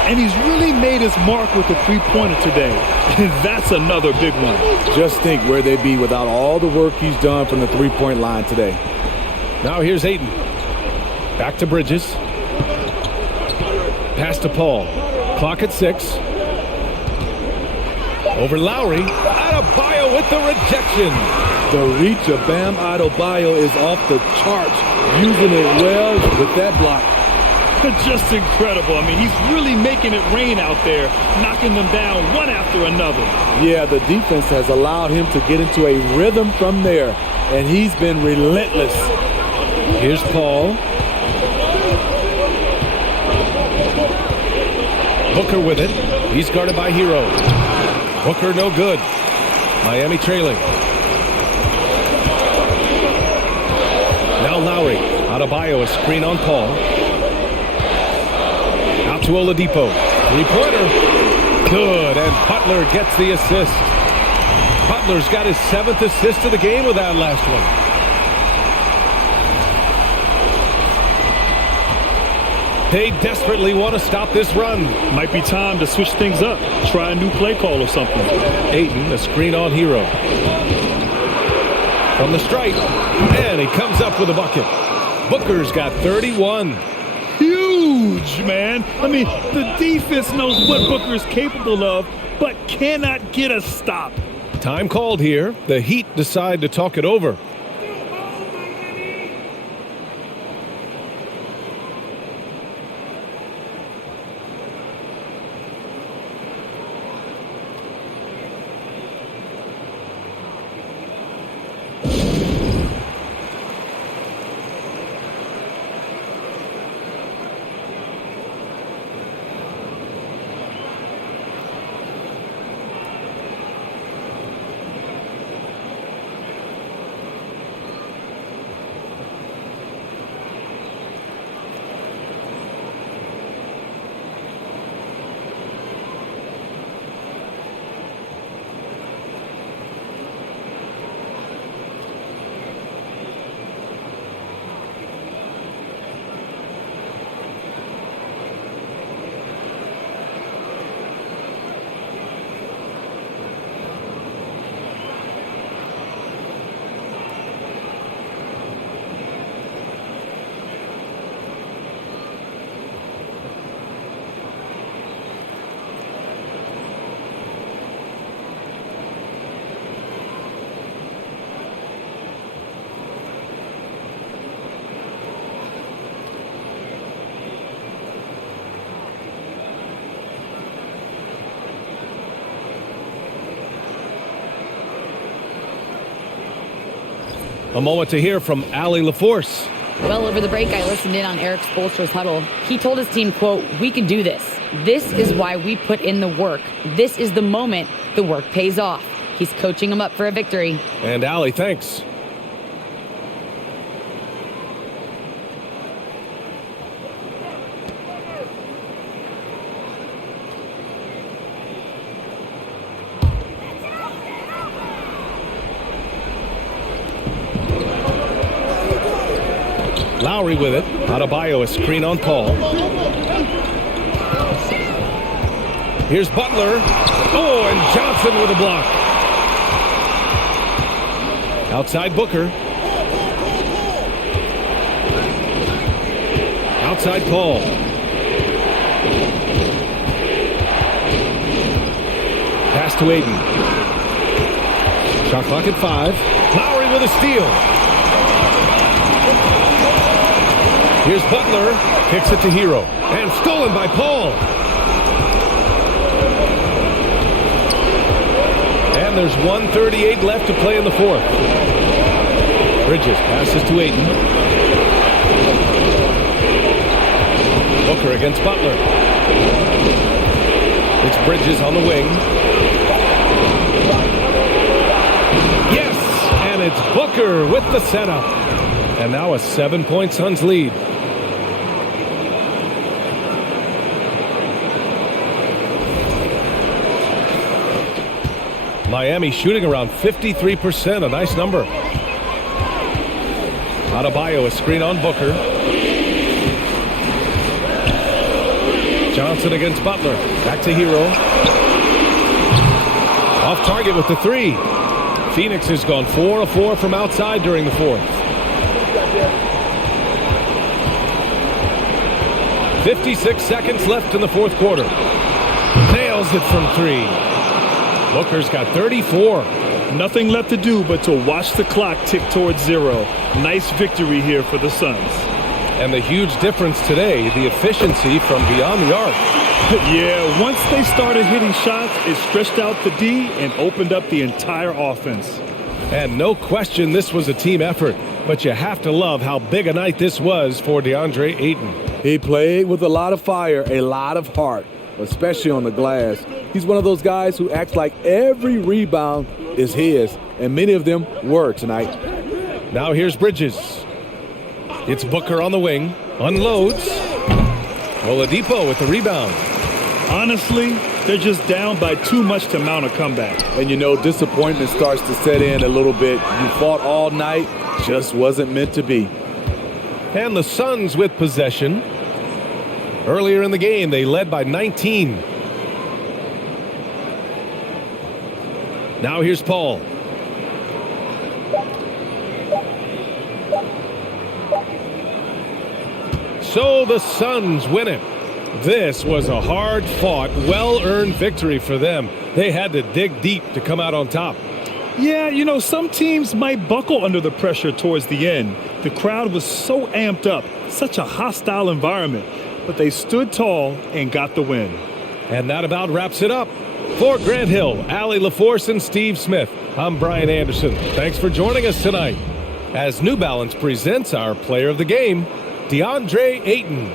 And he's really made his mark with the three-pointer today. And that's another big one. Just think where they'd be without all the work he's done from the three-point line today. Now here's Ayton. Back to Bridges. Pass to Paul. Clock at 6. Over Lowry. Adebayo with the rejection. The reach of Bam Adebayo is off the charts, using it well with that block. Just incredible. I mean, he's really making it rain out there, knocking them down one after another. Yeah, the defense has allowed him to get into a rhythm from there, and he's been relentless. Here's Paul. Booker with it. He's guarded by Hero. Booker no good. Miami trailing. Now Lowry. Adebayo a screen on Paul. Out to Oladipo. Three-pointer. Good, and Butler gets the assist. Butler's got his 7th assist of the game with that last one. They desperately want to stop this run. Might be time to switch things up. Try a new play call or something. Ayton, a screen on Hero. From the stripe, and he comes up with a bucket. Booker's got 31. Huge, man. I mean, the defense knows what Booker is capable of, but cannot get a stop. Time called here. The Heat decide to talk it over. A moment to hear from Allie LaForce. Well, over the break, I listened in on Eric Spoelstra's huddle. He told his team, quote, "We can do this. This is why we put in the work. This is the moment the work pays off." He's coaching them up for a victory. And Allie, thanks. Lowry with it. Adebayo, a screen on Paul. Here's Butler. Oh, and Johnson with a block. Outside Booker. Outside Paul. Pass to Aiden. Shot clock at 5. Lowry with a steal. Here's Butler, kicks it to Hero, and stolen by Paul. And there's 1:38 left to play in the fourth. Bridges passes to Aiden. Booker against Butler. It's Bridges on the wing. Yes, and it's Booker with the setup. And now a 7-point Suns lead. Miami shooting around 53%, a nice number. Adebayo, a screen on Booker. Johnson against Butler. Back to Hero. Off target with the 3. Phoenix has gone 4 of 4 from outside during the fourth. 56 seconds left in the fourth quarter. Nails it from 3. Booker's got 34. Nothing left to do but to watch the clock tick towards 0. Nice victory here for the Suns. And the huge difference today, the efficiency from beyond the arc. Yeah, once they started hitting shots, it stretched out the D and opened up the entire offense. And no question this was a team effort, but you have to love how big a night this was for DeAndre Ayton. He played with a lot of fire, a lot of heart, especially on the glass. He's one of those guys who acts like every rebound is his, and many of them were tonight. Now here's Bridges. It's Booker on the wing. Unloads. Oladipo with the rebound. Honestly, they're just down by too much to mount a comeback. And you know, disappointment starts to set in a little bit. You fought all night, just wasn't meant to be. And the Suns with possession. Earlier in the game, they led by 19. Now here's Paul. So the Suns win it. This was a hard-fought, well-earned victory for them. They had to dig deep to come out on top. Yeah, you know, some teams might buckle under the pressure towards the end. The crowd was so amped up, such a hostile environment. But they stood tall and got the win. And that about wraps it up. For Grant Hill, Allie LaForce, and Steve Smith, I'm Brian Anderson. Thanks for joining us tonight as New Balance presents our player of the game, DeAndre Ayton.